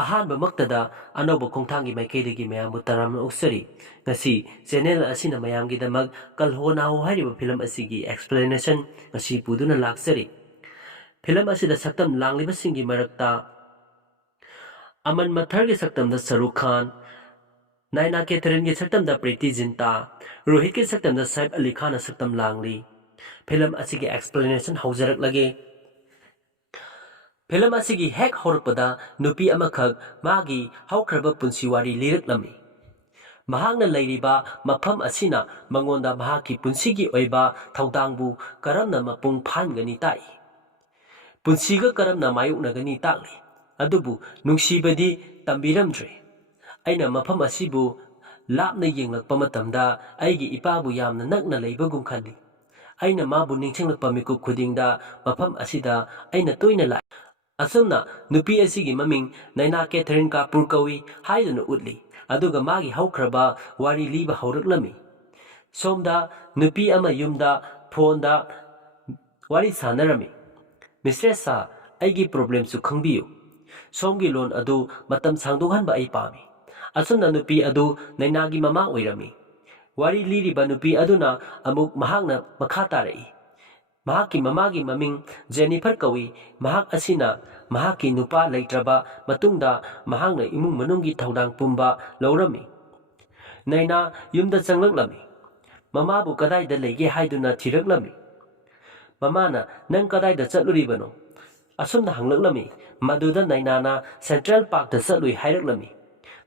ꯑꯍꯥꯟꯕꯃꯛꯇꯗ ꯑꯅꯧꯕ ꯈꯣꯡꯊꯥꯡꯒꯤ ꯃꯥꯏꯀꯩꯗꯒꯤ ꯃꯌꯥꯝꯕꯨ ꯇꯔꯥꯝꯅ ꯑꯣꯛꯆꯔꯤ꯫ ꯉꯁꯤ ꯆꯦꯅꯦꯜ ꯑꯁꯤꯅ ꯃꯌꯥꯝꯒꯤꯗꯃꯛ ꯀꯜ ꯍꯣ ꯅꯥꯍꯣ ꯍꯥꯏꯔꯤꯕ ꯐꯤꯂꯝ ꯑꯁꯤꯒꯤ ꯑꯦꯛꯁꯄ꯭ꯂꯦꯅꯦꯁꯟ ꯉꯁꯤ ꯄꯨꯗꯨꯅ ꯂꯥꯛꯆꯔꯤ꯫ ꯐꯤꯂꯝ ꯑꯁꯤꯗ ꯁꯛꯇꯝ ꯂꯥꯡꯂꯤꯕꯁꯤꯡꯒꯤ ꯃꯔꯛꯇ ꯑꯃꯟ ꯃꯊꯔꯒꯤ ꯁꯛꯇꯝꯗ ꯁꯔꯨꯛ ꯈꯥꯟ, ꯅꯥꯏꯅꯥ ꯀꯦꯊꯔꯤꯟꯒꯤ ꯁꯛꯇꯝꯗ ꯄ꯭ꯔꯤꯇꯤ ꯖꯤꯟꯇꯥ, ꯔꯣꯍꯤꯠꯀꯤ ꯁꯛꯇꯝꯗ ꯁꯩꯐ ꯑꯂꯤ ꯈꯥꯟꯅ ꯁꯛꯇꯝ ꯂꯥꯡꯂꯤ꯫ ꯐꯤꯂꯝ ꯑꯁꯤꯒꯤ ꯑꯦꯛꯁꯄ꯭ꯂꯦꯅꯦꯁꯟ ꯍꯧꯖꯔꯛꯂꯒꯦ꯫ ꯐꯤꯂꯝ ꯑꯁꯤꯒꯤ ꯍꯦꯛ ꯍꯧꯔꯛꯄꯗ ꯅꯨꯄꯤ ꯑꯃꯈꯛ ꯃꯥꯒꯤ ꯍꯧꯈ꯭ꯔꯕ ꯄꯨꯟꯁꯤ ꯋꯥꯔꯤ ꯂꯤꯔꯛꯂꯝꯃꯤ꯫ ꯃꯍꯥꯛꯅ ꯂꯩꯔꯤꯕ ꯃꯐꯝ ꯑꯁꯤꯅ ꯃꯉꯣꯟꯗ ꯃꯍꯥꯛꯀꯤ ꯄꯨꯟꯁꯤꯒꯤ ꯑꯣꯏꯕ ꯊꯧꯗꯥꯡꯕꯨ ꯀꯔꯝꯅ ꯃꯄꯨꯡ ꯐꯥꯍꯟꯒꯅꯤ ꯇꯥꯛꯏ꯫ ꯄꯨꯟꯁꯤꯒ ꯀꯔꯝꯅ ꯃꯥꯌꯣꯛꯅꯒꯅꯤ ꯇꯥꯛꯂꯤ꯫ ꯑꯗꯨꯕꯨ ꯅꯨꯡꯁꯤꯕꯗꯤ ꯇꯝꯕꯤꯔꯝꯗ꯭ꯔꯦ꯫ ꯑꯩꯅ ꯃꯐꯝ ꯑꯁꯤꯕꯨ ꯂꯥꯞꯅ ꯌꯦꯡꯂꯛꯄ ꯃꯇꯝꯗ ꯑꯩꯒꯤ ꯏꯄꯥꯕꯨ ꯌꯥꯝꯅ ꯅꯛꯅ ꯂꯩꯕꯒꯨꯝ ꯈꯜꯂꯤ꯫ ꯑꯩꯅ ꯃꯥꯕꯨ ꯅꯤꯡꯁꯤꯡꯂꯛꯄ ꯃꯤꯀꯨꯞ ꯈꯨꯗꯤꯡꯗ ꯃꯐꯝ ꯑꯁꯤꯗ ꯑꯩꯅ ꯇꯣꯏꯅ ꯂꯥꯛꯏ꯫ ꯑꯁꯨꯝꯅ ꯅꯨꯄꯤ ꯑꯁꯤꯒꯤ ꯃꯃꯤꯡ ꯅꯥꯏꯅꯥ ꯀꯦꯊꯔꯤꯟ ꯀꯥꯄꯨꯔ ꯀꯧꯏ ꯍꯥꯏꯗꯨꯅ ꯎꯠꯂꯤ꯫ ꯑꯗꯨꯒ ꯃꯥꯒꯤ ꯍꯧꯈ꯭ꯔꯕ ꯋꯥꯔꯤ ꯂꯤꯕ ꯍꯧꯔꯛꯂꯝꯃꯤ꯫ ꯁꯣꯝꯗ ꯅꯨꯄꯤ ꯑꯃ ꯌꯨꯝꯗ ꯐꯣꯟꯗ ꯋꯥꯔꯤ ꯁꯥꯟꯅꯔꯝꯃꯤ꯫ "ꯃꯤꯁꯇ꯭ꯔꯦꯁ ꯁꯥ, ꯑꯩꯒꯤ ꯄ꯭ꯔꯣꯕ꯭ꯂꯦꯝꯁꯨ ꯈꯪꯕꯤꯌꯨ꯫ ꯁꯣꯝꯒꯤ ꯂꯣꯟ ꯑꯗꯨ ꯃꯇꯝ ꯁꯥꯡꯗꯣꯛꯍꯟꯕ ꯑꯩ ꯄꯥꯝꯃꯤ"꯫ ꯑꯁꯨꯝꯅ ꯅꯨꯄꯤ ꯑꯗꯨ ꯅꯥꯏꯅꯥꯒꯤ ꯃꯃꯥ ꯑꯣꯏꯔꯝꯃꯤ꯫ ꯋꯥꯔꯤ ꯂꯤꯔꯤꯕ ꯅꯨꯄꯤ ꯑꯗꯨꯅ ꯑꯃꯨꯛ ꯃꯍꯥꯛꯅ ꯃꯈꯥ ꯇꯥꯔꯛꯏ꯫ ꯃꯍꯥꯛꯀꯤ ꯃꯃꯥꯒꯤ ꯃꯃꯤꯡ ꯖꯦꯅꯤꯐꯔ ꯀꯧꯏ꯫ ꯃꯍꯥꯛ ꯑꯁꯤꯅ ꯃꯍꯥꯛꯀꯤ ꯅꯨꯄꯥ ꯂꯩꯇ꯭ꯔꯕ ꯃꯇꯨꯡꯗ ꯃꯍꯥꯛꯅ ꯏꯃꯨꯡ ꯃꯅꯨꯡꯒꯤ ꯊꯧꯗꯥꯡ ꯄꯨꯝꯕ ꯂꯧꯔꯝꯃꯤ꯫ ꯅꯥꯏꯅꯥ ꯌꯨꯝꯗ ꯆꯪꯂꯛꯂꯝꯃꯤ꯫ ꯃꯃꯥꯕꯨ ꯀꯗꯥꯏꯗ ꯂꯩꯒꯦ ꯍꯥꯏꯗꯨꯅ ꯊꯤꯔꯛꯂꯝꯃꯤ꯫ ꯃꯃꯥꯅ "ꯅꯪ ꯀꯗꯥꯏꯗ ꯆꯠꯂꯨꯔꯤꯕꯅꯣ?" ꯑꯁꯨꯝꯅ ꯍꯪꯂꯛꯂꯝꯃꯤ꯫ ꯃꯗꯨꯗ ꯅꯥꯏꯅꯥꯅ ꯁꯦꯟꯇ꯭ꯔꯦꯜ ꯄꯥꯔꯛꯇ ꯆꯠꯂꯨꯏ ꯍꯥꯏꯔꯛꯂꯝꯃꯤ꯫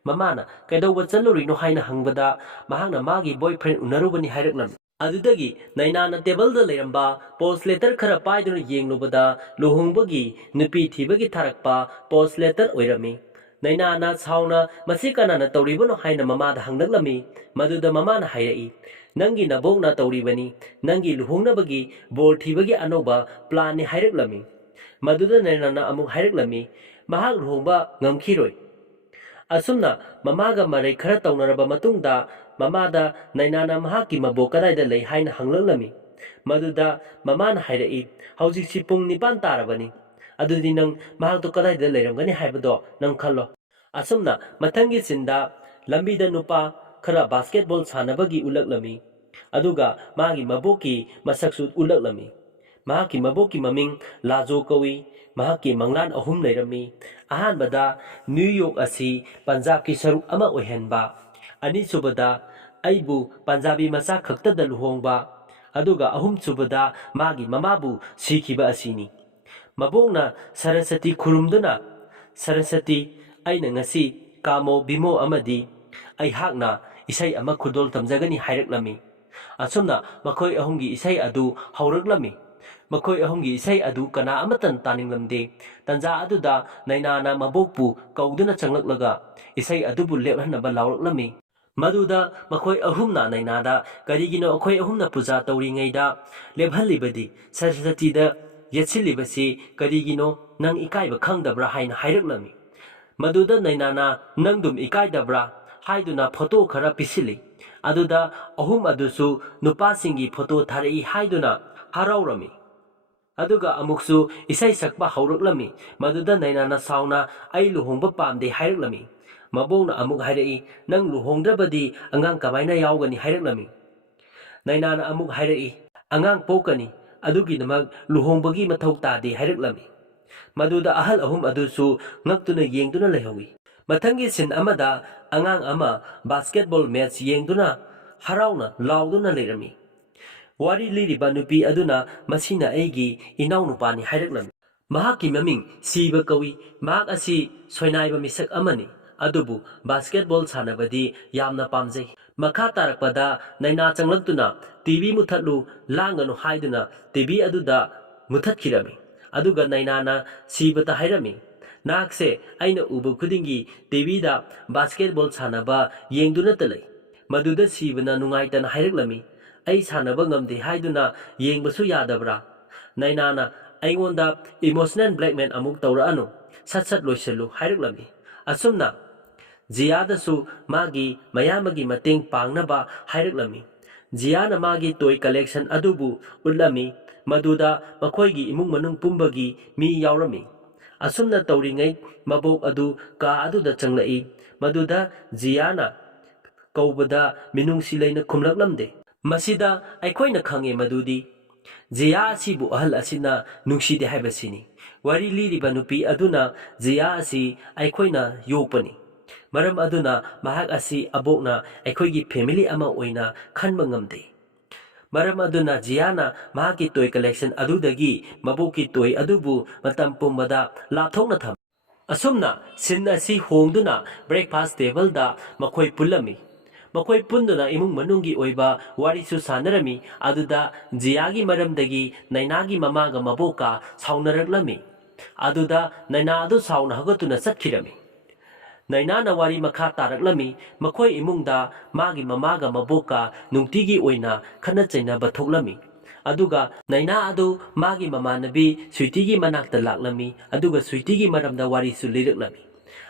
ꯃꯃꯥꯅ "ꯀꯩꯗꯧꯕ ꯆꯠꯂꯨꯔꯤꯅꯣ" ꯍꯥꯏꯅ ꯍꯪꯕꯗ ꯃꯍꯥꯛꯅ ꯃꯥꯒꯤ ꯕꯣꯏꯐ꯭ꯔꯦꯟ ꯎꯅꯔꯨꯕꯅꯤ ꯍꯥꯏꯔꯛꯂꯝꯃꯤ꯫ ꯑꯗꯨꯗꯒꯤ ꯅꯥꯏꯅꯥꯅ ꯇꯦꯕꯜꯗ ꯂꯩꯔꯝꯕ ꯄꯣꯁ ꯂꯦꯇꯔ ꯈꯔ パꯏꯗꯨꯅ ꯌꯦꯡꯂꯨꯕꯗ ꯂꯨꯍꯣꯡꯕꯒꯤ ꯅꯨꯄꯤ ꯊꯤꯕꯒꯤ ꯊꯥꯔꯛꯄ ꯄꯣꯁ ꯂꯦꯇꯔ ꯑꯣꯏꯔꯝꯃꯤ꯫ ꯅꯥꯏꯅꯥꯅ ꯁꯥꯎꯅ "ꯃꯁꯤ ꯀꯅꯥꯅ ꯇꯧꯔꯤꯕꯅꯣ" ꯍꯥꯏꯅ ꯃꯃꯥꯗ ꯍꯪꯂꯛꯂꯝꯃꯤ꯫ ꯃꯗꯨꯗ ꯃꯃꯥꯅ ꯍꯥꯏꯔꯛꯏ, "ꯅꯪꯒꯤ ꯅꯕꯣꯛꯅ ꯇꯧꯔꯤꯕꯅꯤ꯫ ꯅꯪꯒꯤ ꯂꯨꯍꯣꯡꯅꯕꯒꯤ ꯕꯣꯔ ꯊꯤꯕꯒꯤ ꯑꯅꯧꯕ ꯄ꯭ꯂꯥꯟꯅꯤ" ꯍꯥꯏꯔꯛꯂꯝꯃꯤ꯫ ꯃꯗꯨꯗ ꯅꯥꯏꯅꯥꯅ ꯑꯃꯨꯛ ꯍꯥꯏꯔꯛꯂꯝꯃꯤ, ꯃꯍꯥꯛ ꯂꯨꯍꯣꯡꯕ ꯉꯝꯈꯤꯔꯣꯏ꯫ ꯑꯁꯨꯝꯅ ꯃꯃꯥꯒ ꯃꯔꯩ ꯈꯔ ꯇꯧꯅꯔꯕ ꯃꯇꯨꯡꯗ ꯃꯃꯥꯗ ꯅꯥꯏꯅꯥꯅ ꯃꯍꯥꯛꯀꯤ ꯃꯕꯣꯛ ꯀꯗꯥꯏꯗ ꯂꯩ ꯍꯥꯏꯅ ꯍꯪꯂꯛꯂꯝꯃꯤ꯫ ꯃꯗꯨꯗ ꯃꯃꯥꯅ ꯍꯥꯏꯔꯛꯏ, "ꯍꯧꯖꯤꯛꯁꯤ ꯄꯨꯡ 9 ꯇꯥꯔꯕꯅꯤ꯫ ꯑꯗꯨꯗꯤ ꯅꯪ ꯃꯍꯥꯛꯇꯣ ꯀꯗꯥꯏꯗ ꯂꯩꯔꯝꯒꯅꯤ ꯍꯥꯏꯕꯗꯣ ꯅꯪ ꯈꯜꯂꯣ"꯫ ꯑꯁꯨꯝꯅ ꯃꯊꯪꯒꯤ ꯁꯤꯟꯗ ꯂꯝꯕꯤꯗ ꯅꯨꯄꯥ ꯈꯔ ꯕꯥꯁꯀꯦꯠꯕꯣꯜ ꯁꯥꯟꯅꯕꯒꯤ ꯎꯠꯂꯛꯂꯝꯃꯤ꯫ ꯑꯗꯨꯒ ꯃꯥꯒꯤ ꯃꯕꯣꯛꯀꯤ ꯃꯁꯛꯁꯨ ꯎꯠꯂꯛꯂꯝꯃꯤ꯫ ꯃꯍꯥꯛꯀꯤ ꯃꯕꯣꯛꯀꯤ ꯃꯃꯤꯡ ꯂꯥꯖꯣ ꯀꯧꯏ꯫ ꯃꯍꯥꯛꯀꯤ ꯃꯪꯂꯥꯟ 3 ꯂꯩꯔꯝꯃꯤ꯫ ꯑꯍꯥꯟꯕꯗ ꯅ꯭ꯌꯨ ꯌꯣꯔꯛ ꯑꯁꯤ ꯄꯟꯖꯥꯕꯀꯤ ꯁꯔꯨꯛ ꯑꯃ ꯑꯣꯏꯍꯟꯕ꯫ ꯑꯅꯤꯁꯨꯕꯗ ꯑꯩꯕꯨ ꯄꯟꯖꯥꯕꯤ ꯃꯆꯥ ꯈꯛꯇꯗ ꯂꯨꯍꯣꯡꯕ꯫ ꯑꯗꯨꯒ ꯑꯍꯨꯝꯁꯨꯕꯗ ꯃꯥꯒꯤ ꯃꯃꯥꯕꯨ ꯁꯤꯈꯤꯕ ꯑꯁꯤꯅꯤ꯫ ꯃꯕꯣꯛꯅ ꯁꯔꯁꯇꯤ ꯈꯨꯔꯨꯝꯗꯨꯅ, "ꯁꯔꯁꯇꯤ, ꯑꯩꯅ ꯉꯁꯤ ꯀꯥꯃꯣ ꯕꯤꯃꯣ ꯑꯃꯗꯤ ꯑꯩꯍꯥꯛꯅ ꯏꯁꯩ ꯑꯃ ꯈꯨꯗꯣꯜ ꯇꯝꯖꯒꯅꯤ" ꯍꯥꯏꯔꯛꯂꯝꯃꯤ꯫ ꯑꯁꯨꯝꯅ ꯃꯈꯣꯏ ꯑꯍꯨꯝꯒꯤ ꯏꯁꯩ ꯑꯗꯨ ꯍꯧꯔꯛꯂꯝꯃꯤ꯫ ꯃꯈꯣꯏ ꯑꯍꯨꯝꯒꯤ ꯏꯁꯩ ꯑꯗꯨ ꯀꯅꯥ ꯑꯃꯠꯇꯅ ꯇꯥꯅꯤꯡꯂꯝꯗꯦ꯫ ꯇꯟꯖꯥ ꯑꯗꯨꯗ ꯅꯥꯏꯅꯥꯅ ꯃꯕꯣꯛꯄꯨ ꯀꯧꯗꯨꯅ ꯆꯪꯂꯛꯂꯒ ꯏꯁꯩ ꯑꯗꯨꯕꯨ ꯂꯦꯞꯍꯟꯅꯕ ꯂꯥꯎꯔꯛꯂꯝꯃꯤ꯫ ꯃꯗꯨꯗ ꯃꯈꯣꯏ ꯑꯍꯨꯝꯅ ꯅꯥꯏꯅꯥꯗ "ꯀꯔꯤꯒꯤꯅꯣ ꯑꯩꯈꯣꯏ ꯑꯍꯨꯝꯅ ꯄꯨꯖꯥ ꯇꯧꯔꯤꯉꯩꯗ ꯂꯦꯞꯍꯜꯂꯤꯕꯗꯤ? ꯁꯔꯁꯇꯤꯗ ꯌꯦꯠꯁꯤꯜꯂꯤꯕꯁꯤ ꯀꯔꯤꯒꯤꯅꯣ? ꯅꯪ ꯏꯀꯥꯏꯕ ꯈꯪꯗꯕ꯭ꯔꯥ" ꯍꯥꯏꯅ ꯍꯥꯏꯔꯛꯂꯝꯃꯤ꯫ ꯃꯗꯨꯗ ꯅꯥꯏꯅꯥꯅ "ꯅꯪꯗꯨꯝ ꯏꯀꯥꯏꯗꯕ꯭ꯔꯥ" ꯍꯥꯏꯗꯨꯅ ꯐꯣꯇꯣ ꯈꯔ ꯄꯤꯁꯤꯜꯂꯤ꯫ ꯑꯗꯨꯗ ꯑꯍꯨꯝ ꯑꯗꯨꯁꯨ ꯅꯨꯄꯥꯁꯤꯡꯒꯤ ꯐꯣꯇꯣ ꯊꯥꯔꯛꯏ ꯍꯥꯏꯗꯨꯅ ꯍꯔꯥꯎꯔꯝꯃꯤ꯫ ꯑꯗꯨꯒ ꯑꯃꯨꯛꯁꯨ ꯏꯁꯩ ꯁꯛꯄ ꯍꯧꯔꯛꯂꯝꯃꯤ꯫ ꯃꯗꯨꯗ ꯅꯥꯏꯅꯥꯅ ꯁꯥꯎꯅ "ꯑꯩ ꯂꯨꯍꯣꯡꯕ ꯄꯥꯝꯗꯦ" ꯍꯥꯏꯔꯛꯂꯝꯃꯤ꯫ ꯃꯕꯣꯛꯅ ꯑꯃꯨꯛ ꯍꯥꯏꯔꯛꯏ, "ꯅꯪ ꯂꯨꯍꯣꯡꯗ꯭ꯔꯕꯗꯤ ꯑꯉꯥꯡ ꯀꯃꯥꯏꯅ ꯌꯥꯎꯒꯅꯤ" ꯍꯥꯏꯔꯛꯂꯝꯃꯤ꯫ ꯅꯥꯏꯅꯥꯅ ꯑꯃꯨꯛ ꯍꯥꯏꯔꯛꯏ, "ꯑꯉꯥꯡ ꯄꯣꯛꯀꯅꯤ, ꯑꯗꯨꯒꯤꯗꯃꯛ ꯂꯨꯍꯣꯡꯕꯒꯤ ꯃꯊꯧ ꯇꯥꯗꯦ" ꯍꯥꯏꯔꯛꯂꯝꯃꯤ꯫ ꯃꯗꯨꯗ ꯑꯍꯜ ꯑꯍꯨꯝ ꯑꯗꯨꯁꯨ ꯉꯛꯇꯨꯅ ꯌꯦꯡꯗꯨꯅ ꯂꯩꯍꯧꯏ꯫ ꯃꯊꯪꯒꯤ ꯁꯤꯟ ꯑꯃꯗ ꯑꯉꯥꯡ ꯑꯃ ꯕꯥꯁꯀꯦꯠꯕꯣꯜ ꯃꯦꯆ ꯌꯦꯡꯗꯨꯅ ꯍꯔꯥꯎꯅ ꯂꯥꯎꯗꯨꯅ ꯂꯩꯔꯝꯃꯤ꯫ ꯋꯥꯔꯤ ꯂꯤꯔꯤꯕ ꯅꯨꯄꯤ ꯑꯗꯨꯅ "ꯃꯁꯤꯅ ꯑꯩꯒꯤ ꯏꯅꯥꯎꯅꯨꯄꯥꯅꯤ" ꯍꯥꯏꯔꯛꯂꯝꯃꯤ꯫ ꯃꯍꯥꯛꯀꯤ ꯃꯃꯤꯡ ꯁꯤꯕ ꯀꯧꯏ꯫ ꯃꯍꯥꯛ ꯑꯁꯤ ꯁꯣꯏꯅꯥꯏꯕ ꯃꯤꯁꯛ ꯑꯃꯅꯤ꯫ ꯑꯗꯨꯕꯨ ꯕꯥꯁꯀꯦꯠꯕꯣꯜ ꯁꯥꯟꯅꯕꯗꯤ ꯌꯥꯝꯅ ꯄꯥꯝꯖꯩ꯫ ꯃꯈꯥ ꯇꯥꯔꯛꯄꯗ ꯅꯥꯏꯅꯥ ꯆꯪꯂꯛꯇꯨꯅ "ꯇꯤꯚꯤ ꯃꯨꯊꯠꯂꯨ, ꯂꯥꯡꯒꯅꯨ" ꯍꯥꯏꯗꯨꯅ ꯇꯤꯚꯤ ꯑꯗꯨꯗ ꯃꯨꯊꯠꯈꯤꯔꯝꯃꯤ꯫ ꯑꯗꯨꯒ ꯅꯥꯏꯅꯥꯅ ꯁꯤꯕꯗ ꯍꯥꯏꯔꯝꯃꯤ, "ꯅꯍꯥꯛꯁꯦ ꯑꯩꯅ ꯎꯕ ꯈꯨꯗꯤꯡꯒꯤ ꯇꯤꯚꯤꯗ ꯕꯥꯁꯀꯦꯠꯕꯣꯜ ꯁꯥꯟꯅꯕ ꯌꯦꯡꯗꯨꯅꯇ ꯂꯩ"꯫ ꯃꯗꯨꯗ ꯁꯤꯕꯅ ꯅꯨꯡꯉꯥꯏꯇꯅ ꯍꯥꯏꯔꯛꯂꯝꯃꯤ, "ꯑꯩ ꯁꯥꯟꯅꯕ ꯉꯝꯗꯦ ꯍꯥꯏꯗꯨꯅ ꯌꯦꯡꯕꯁꯨ ꯌꯥꯗꯕ꯭ꯔꯥ"꯫ ꯅꯥꯏꯅꯥꯅ "ꯑꯩꯉꯣꯟꯗ ꯏꯃꯣꯁꯅꯦꯜ ꯕ꯭ꯂꯦꯛꯃꯦꯜ ꯑꯃꯨꯛ ꯇꯧꯔꯛꯑꯅꯨ, ꯁꯠ-ꯁꯠ ꯂꯣꯏꯁꯤꯜꯂꯨ" ꯍꯥꯏꯔꯛꯂꯝꯃꯤ꯫ ꯑꯁꯨꯝꯅ ꯖꯤꯌꯥꯗꯁꯨ ꯃꯥꯒꯤ ꯃꯌꯥꯝꯕꯒꯤ ꯃꯇꯦꯡ ꯄꯥꯡꯅꯕ ꯍꯥꯏꯔꯛꯂꯝꯃꯤ꯫ ꯖꯤꯌꯥꯅ ꯃꯥꯒꯤ ꯇꯣꯏ ꯀꯂꯦꯛꯁꯟ ꯑꯗꯨꯕꯨ ꯎꯠꯂꯝꯃꯤ, ꯃꯗꯨꯗ ꯃꯈꯣꯏꯒꯤ ꯏꯃꯨꯡ ꯃꯅꯨꯡ ꯄꯨꯝꯕꯒꯤ ꯃꯤ ꯌꯥꯎꯔꯝꯃꯤ꯫ ꯑꯁꯨꯝꯅ ꯇꯧꯔꯤꯉꯩ ꯃꯕꯣꯛ ꯑꯗꯨ ꯀꯥ ꯑꯗꯨꯗ ꯆꯪꯂꯛꯏ ꯃꯗꯨꯗ ꯖꯤꯌꯥꯅ ꯀꯧꯕꯗ ꯃꯤꯅꯨꯡꯁꯤ ꯂꯩꯅ ꯈꯨꯝꯂꯛꯂꯝꯗꯦ ꯃꯁꯤꯗ ꯑꯩꯈꯣꯏꯅ ꯈꯪꯉꯦ ꯃꯗꯨꯗꯤ ꯖꯤꯌꯥ ꯑꯁꯤꯕꯨ ꯑꯍꯜ ꯑꯁꯤꯅ ꯅꯨꯡꯁꯤꯗꯦ ꯍꯥꯏꯕꯁꯤꯅꯤ ꯋꯥꯔꯤ ꯂꯤꯔꯤꯕ ꯅꯨꯄꯤ ꯑꯗꯨꯅ ꯖꯤꯌꯥ ꯑꯁꯤ ꯑꯩꯈꯣꯏꯅ ꯌꯣꯛꯄꯅꯤ ꯃꯔꯝ ꯑꯗꯨꯅ ꯃꯍꯥꯛ ꯑꯁꯤ ꯑꯕꯣꯛꯅ ꯑꯩꯈꯣꯏꯒꯤ ꯐꯦꯃꯤꯂꯤ ꯑꯃ ꯑꯣꯏꯅ ꯈꯟꯕ ꯉꯝꯗꯦ ꯃꯔꯝ ꯑꯗꯨꯅ ꯖꯤꯌꯥꯅ ꯃꯍꯥꯛꯀꯤ ꯇꯣꯏ ꯀꯂꯦꯛꯁꯟ ꯑꯗꯨꯗꯒꯤ ꯃꯕꯣꯛꯀꯤ ꯇꯣꯏ ꯑꯗꯨꯕꯨ ꯃꯇꯝ ꯄꯨꯝꯕꯗ ꯂꯥꯞꯊꯣꯛꯅ ꯊꯝꯃꯤ ꯑꯁꯨꯝꯅ ꯁꯤꯟ ꯑꯁꯤ ꯍꯣꯡꯗꯨꯅ ꯕ꯭ꯔꯦꯛꯐꯥꯁ ꯇꯦꯕꯜꯗ ꯃꯈꯣꯏ ꯄꯨꯜꯂꯝꯃꯤ ꯃꯈꯣꯏ ꯄꯨꯟꯗꯨꯅ ꯏꯃꯨꯡ ꯃꯅꯨꯡꯒꯤ ꯑꯣꯏꯕ ꯋꯥꯔꯤꯁꯨ ꯁꯥꯟꯅꯔꯝꯃꯤ ꯑꯗꯨꯗ ꯖꯤꯌꯥꯒꯤ ꯃꯔꯝꯗꯒꯤ ꯅꯩꯅꯥꯒꯤ ꯃꯃꯥꯒ ꯃꯕꯣꯛꯀ ꯁꯥꯎꯅꯔꯛꯂꯝꯃꯤ ꯑꯗꯨꯗ ꯅꯩꯅꯥ ꯑꯗꯨ ꯁꯥꯎꯅ ꯍꯧꯒꯠꯇꯨꯅ ꯆꯠꯈꯤꯔꯝꯃꯤ ꯅꯩꯅꯥꯅ ꯋꯥꯔꯤ ꯃꯈꯥ ꯇꯥꯔꯛꯂꯝꯃꯤ ꯃꯈꯣꯏ ꯏꯃꯨꯡꯗ ꯃꯥꯒꯤ ꯃꯃꯥꯒ ꯃꯕꯣꯛꯀ ꯅꯨꯡꯇꯤꯒꯤ ꯑꯣꯏꯅ ꯈꯠꯅ ꯆꯩꯅꯕ ꯊꯣꯛꯂꯝꯃꯤ ꯑꯗꯨꯒ ꯅꯩꯅꯥ ꯑꯗꯨ ꯃꯥꯒꯤ ꯃꯃꯥꯟꯅꯕꯤ ꯁ꯭ꯋꯤꯇꯤꯒꯤ ꯃꯅꯥꯛꯇ ꯂꯥꯛꯂꯝꯃꯤ ꯑꯗꯨꯒ ꯁ꯭ꯋꯤꯇꯤꯒꯤ ꯃꯔꯝꯗ ꯋꯥꯔꯤꯁꯨ ꯂꯤꯔꯛꯂꯝꯃꯤ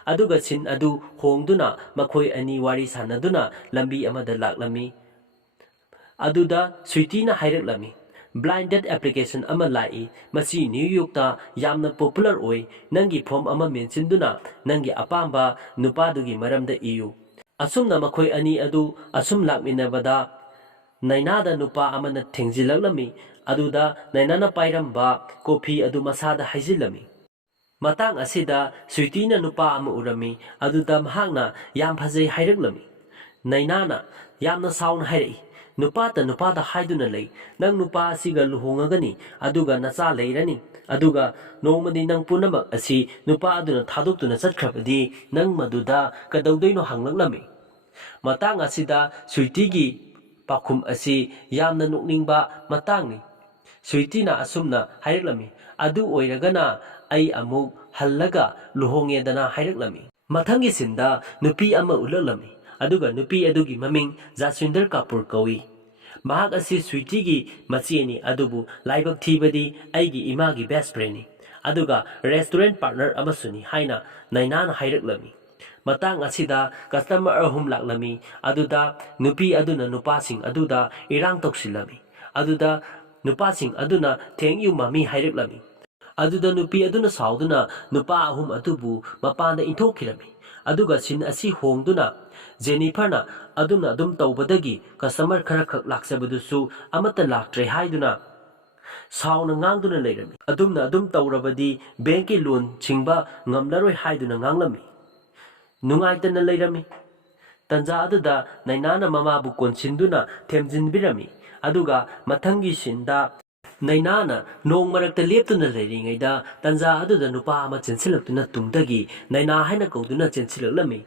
ꯑꯗꯨꯒ ꯁꯤꯟ ꯑꯗꯨ ꯍꯣꯡꯗꯨꯅ ꯃꯈꯣꯏ ꯑꯅꯤ ꯋꯥꯔꯤ ꯁꯥꯟꯅꯗꯨꯅ ꯂꯝꯕꯤ ꯑꯃꯗ ꯂꯥꯛꯂꯝꯃꯤ ꯑꯗꯨꯗ ꯁ꯭ꯋꯤꯇꯤꯅ ꯍꯥꯏꯔꯛꯂꯝꯃꯤ ꯕ꯭ꯂꯥꯏꯟ ꯗꯦꯠ ꯑꯦꯄ꯭ꯂꯤꯀꯦꯁꯟ ꯑꯃ ꯂꯥꯛꯏ ꯃꯁꯤ ꯅ꯭ꯌꯨ ꯌꯣꯔꯛꯇ ꯌꯥꯝꯅ ꯄꯣꯄꯨꯂꯔ ꯑꯣꯏ ꯅꯪꯒꯤ ꯐꯣꯝ ꯑꯃ ꯃꯦꯟꯁꯤꯟꯗꯨꯅ ꯅꯪꯒꯤ ꯑꯄꯥꯝꯕ ꯅꯨꯄꯥꯗꯨꯒꯤ ꯃꯔꯝꯗ ꯏꯌꯨ ꯑꯁꯨꯝꯅ ꯃꯈꯣꯏ ꯑꯅꯤ ꯑꯗꯨ ꯑꯁꯨꯝ ꯂꯥꯛꯃꯤꯟꯅꯕꯗ ꯅꯩꯅꯥꯗ ꯅꯨꯄꯥ ꯑꯃꯅ ꯊꯦꯡꯖꯤꯜꯂꯛꯂꯝꯃꯤ ꯑꯗꯨꯗ ꯅꯩꯅꯥꯅ ꯄꯥꯏꯔꯝꯕ ꯀꯣꯐꯤ ꯑꯗꯨ ꯃꯁꯥꯗ ꯍꯩꯖꯤꯜꯂꯝꯃꯤ ꯃꯇꯥꯡ ꯑꯁꯤꯗ ꯁ꯭ꯋꯤꯇꯤꯅ ꯅꯨꯄꯥ ꯑꯃ ꯎꯔꯝꯃꯤ ꯑꯗꯨꯗ ꯃꯍꯥꯛꯅ ꯌꯥꯝ ꯐꯖꯩ ꯍꯥꯏꯔꯛꯂꯝꯃꯤ ꯅꯩꯅꯥꯅ ꯌꯥꯝꯅ ꯁꯥꯎꯅ ꯍꯥꯏꯔꯛꯏ ꯅꯨꯄꯥꯇ ꯅꯨꯄꯥꯗ ꯍꯥꯏꯗꯨꯅ ꯂꯩ ꯅꯪ ꯅꯨꯄꯥ ꯑꯁꯤꯒ ꯂꯨꯍꯣꯡꯉꯒꯅꯤ ꯑꯗꯨꯒ ꯅꯆꯥ ꯂꯩꯔꯅꯤ ꯑꯗꯨꯒ ꯅꯣꯡꯃꯗꯤ ꯅꯪ ꯄꯨꯝꯅꯃꯛ ꯑꯁꯤ ꯅꯨꯄꯥ ꯑꯗꯨꯅ ꯊꯥꯗꯣꯛꯇꯨꯅ ꯆꯠꯈ꯭ꯔꯕꯗꯤ ꯅꯪ ꯃꯗꯨꯗ ꯀꯩꯗꯧꯗꯣꯏꯅꯣ ꯍꯪꯂꯛꯂꯝꯃꯤ ꯃꯇꯥꯡ ꯑꯁꯤꯗ ꯁ꯭ꯋꯤꯇꯤꯒꯤ ꯄꯥꯎꯈꯨꯝ ꯑꯁꯤ ꯌꯥꯝꯅ ꯅꯣꯛꯅꯤꯡꯕ ꯃꯇꯥꯡꯅꯤ ꯁ꯭ꯋꯤꯇꯤꯅ ꯑꯁꯨꯝꯅ ꯍꯥꯏꯔꯛꯂꯝꯃꯤ ꯑꯗꯨ ꯑꯣꯏꯔꯒꯅ ꯑꯩ ꯑꯃꯨꯛ ꯍꯜꯂꯒ ꯂꯨꯍꯣꯡꯉꯦꯗꯅ ꯍꯥꯏꯔꯛꯂꯝꯃꯤ ꯃꯊꯪꯒꯤ ꯁꯤꯟꯗ ꯅꯨꯄꯤ ꯑꯃ ꯎꯠꯂꯛꯂꯝꯃꯤ ꯑꯗꯨꯒ ꯅꯨꯄꯤ ꯑꯗꯨꯒꯤ ꯃꯃꯤꯡ ꯖꯥꯁ꯭ꯋꯤꯟꯗꯔ ꯀꯥꯄꯨꯔ ꯀꯧꯏ ꯃꯍꯥꯛ ꯑꯁꯤ ꯁ꯭ꯋꯤꯇꯤꯒꯤ ꯃꯆꯦꯅꯤ ꯑꯗꯨꯕꯨ ꯂꯥꯏꯕꯛ ꯊꯤꯕꯗꯤ ꯑꯩꯒꯤ ꯏꯃꯥꯒꯤ ꯕꯦꯁ ꯐ꯭ꯔꯦꯟꯅꯤ ꯑꯗꯨꯒ ꯔꯦꯁꯇꯨꯔꯦꯟꯠ ꯄꯥꯔꯠꯅꯔ ꯑꯃꯁꯨꯅꯤ ꯍꯥꯏꯅ ꯅꯩꯅꯥꯅ ꯍꯥꯏꯔꯛꯂꯝꯃꯤ ꯃꯇꯥꯡ ꯑꯁꯤꯗ ꯀꯁꯇꯃꯔ ꯑꯍꯨꯝ ꯂꯥꯛꯂꯝꯃꯤ ꯑꯗꯨꯗ ꯅꯨꯄꯤ ꯑꯗꯨꯅ ꯅꯨꯄꯥꯁꯤꯡ ꯑꯗꯨꯗ ꯏꯔꯥꯡ ꯇꯧꯁꯤꯜꯂꯝꯃꯤ ꯑꯗꯨꯗ ꯅꯨꯄꯥꯁꯤꯡ ꯑꯗꯨꯅ ꯊꯦꯡꯛ ꯌꯨ ꯃꯃꯤ ꯍꯥꯏꯔꯛꯂꯝꯃꯤ ꯑꯗꯨꯗ ꯅꯨꯄꯤ ꯑꯗꯨꯅ ꯁꯥꯎꯗꯨꯅ ꯅꯨꯄꯥ ꯑꯍꯨꯝ ꯑꯗꯨꯕꯨ ꯃꯄꯥꯟꯗ ꯏꯟꯊꯣꯛꯈꯤꯔꯝꯃꯤ ꯑꯗꯨꯒ ꯁꯤꯟ ꯑꯁꯤ ꯍꯣꯡꯗꯨꯅ ꯖꯦꯅꯤꯐꯔꯅ ꯑꯗꯨꯝ ꯇꯧꯕꯗꯒꯤ ꯀꯁꯇꯃꯔ ꯈꯔꯈꯛ ꯂꯥꯛꯆꯕꯗꯨꯁꯨ ꯑꯃꯠꯇ ꯂꯥꯛꯇ꯭ꯔꯦ ꯍꯥꯏꯗꯨꯅ ꯁꯥꯎꯅ ꯉꯥꯡꯗꯨꯅ ꯂꯩꯔꯝꯃꯤ ꯑꯗꯨꯝ ꯇꯧꯔꯕꯗꯤ ꯕꯦꯡꯀꯤ ꯂꯣꯟ ꯁꯤꯡꯕ ꯉꯝꯂꯔꯣꯏ ꯍꯥꯏꯗꯨꯅ ꯉꯥꯡꯂꯝꯃꯤ ꯅꯨꯡꯉꯥꯏꯇꯅ ꯂꯩꯔꯝꯃꯤ ꯇꯟꯖꯥ ꯑꯗꯨꯗ ꯅꯩꯅꯥꯅ ꯃꯃꯥꯕꯨ ꯀꯣꯟꯁꯤꯟꯗꯨꯅ ꯊꯦꯝꯖꯤꯟꯕꯤꯔꯝꯃꯤ ꯑꯗꯨꯒ ꯃꯊꯪꯒꯤ ꯁꯤꯟꯗ ꯅꯩꯅꯥꯅ ꯅꯣꯡ ꯃꯔꯛꯇ ꯂꯦꯞꯇꯨꯅ ꯂꯩꯔꯤꯉꯩꯗ ꯇꯟꯖꯥ ꯑꯗꯨꯗ ꯅꯨꯄꯥ ꯑꯃ ꯆꯦꯟꯁꯤꯜꯂꯛꯇꯨꯅ ꯇꯨꯡꯗꯒꯤ ꯅꯩꯅꯥ ꯍꯥꯏꯅ ꯀꯧꯗꯨꯅ ꯆꯦꯟꯁꯤꯜꯂꯛꯂꯝꯃꯤ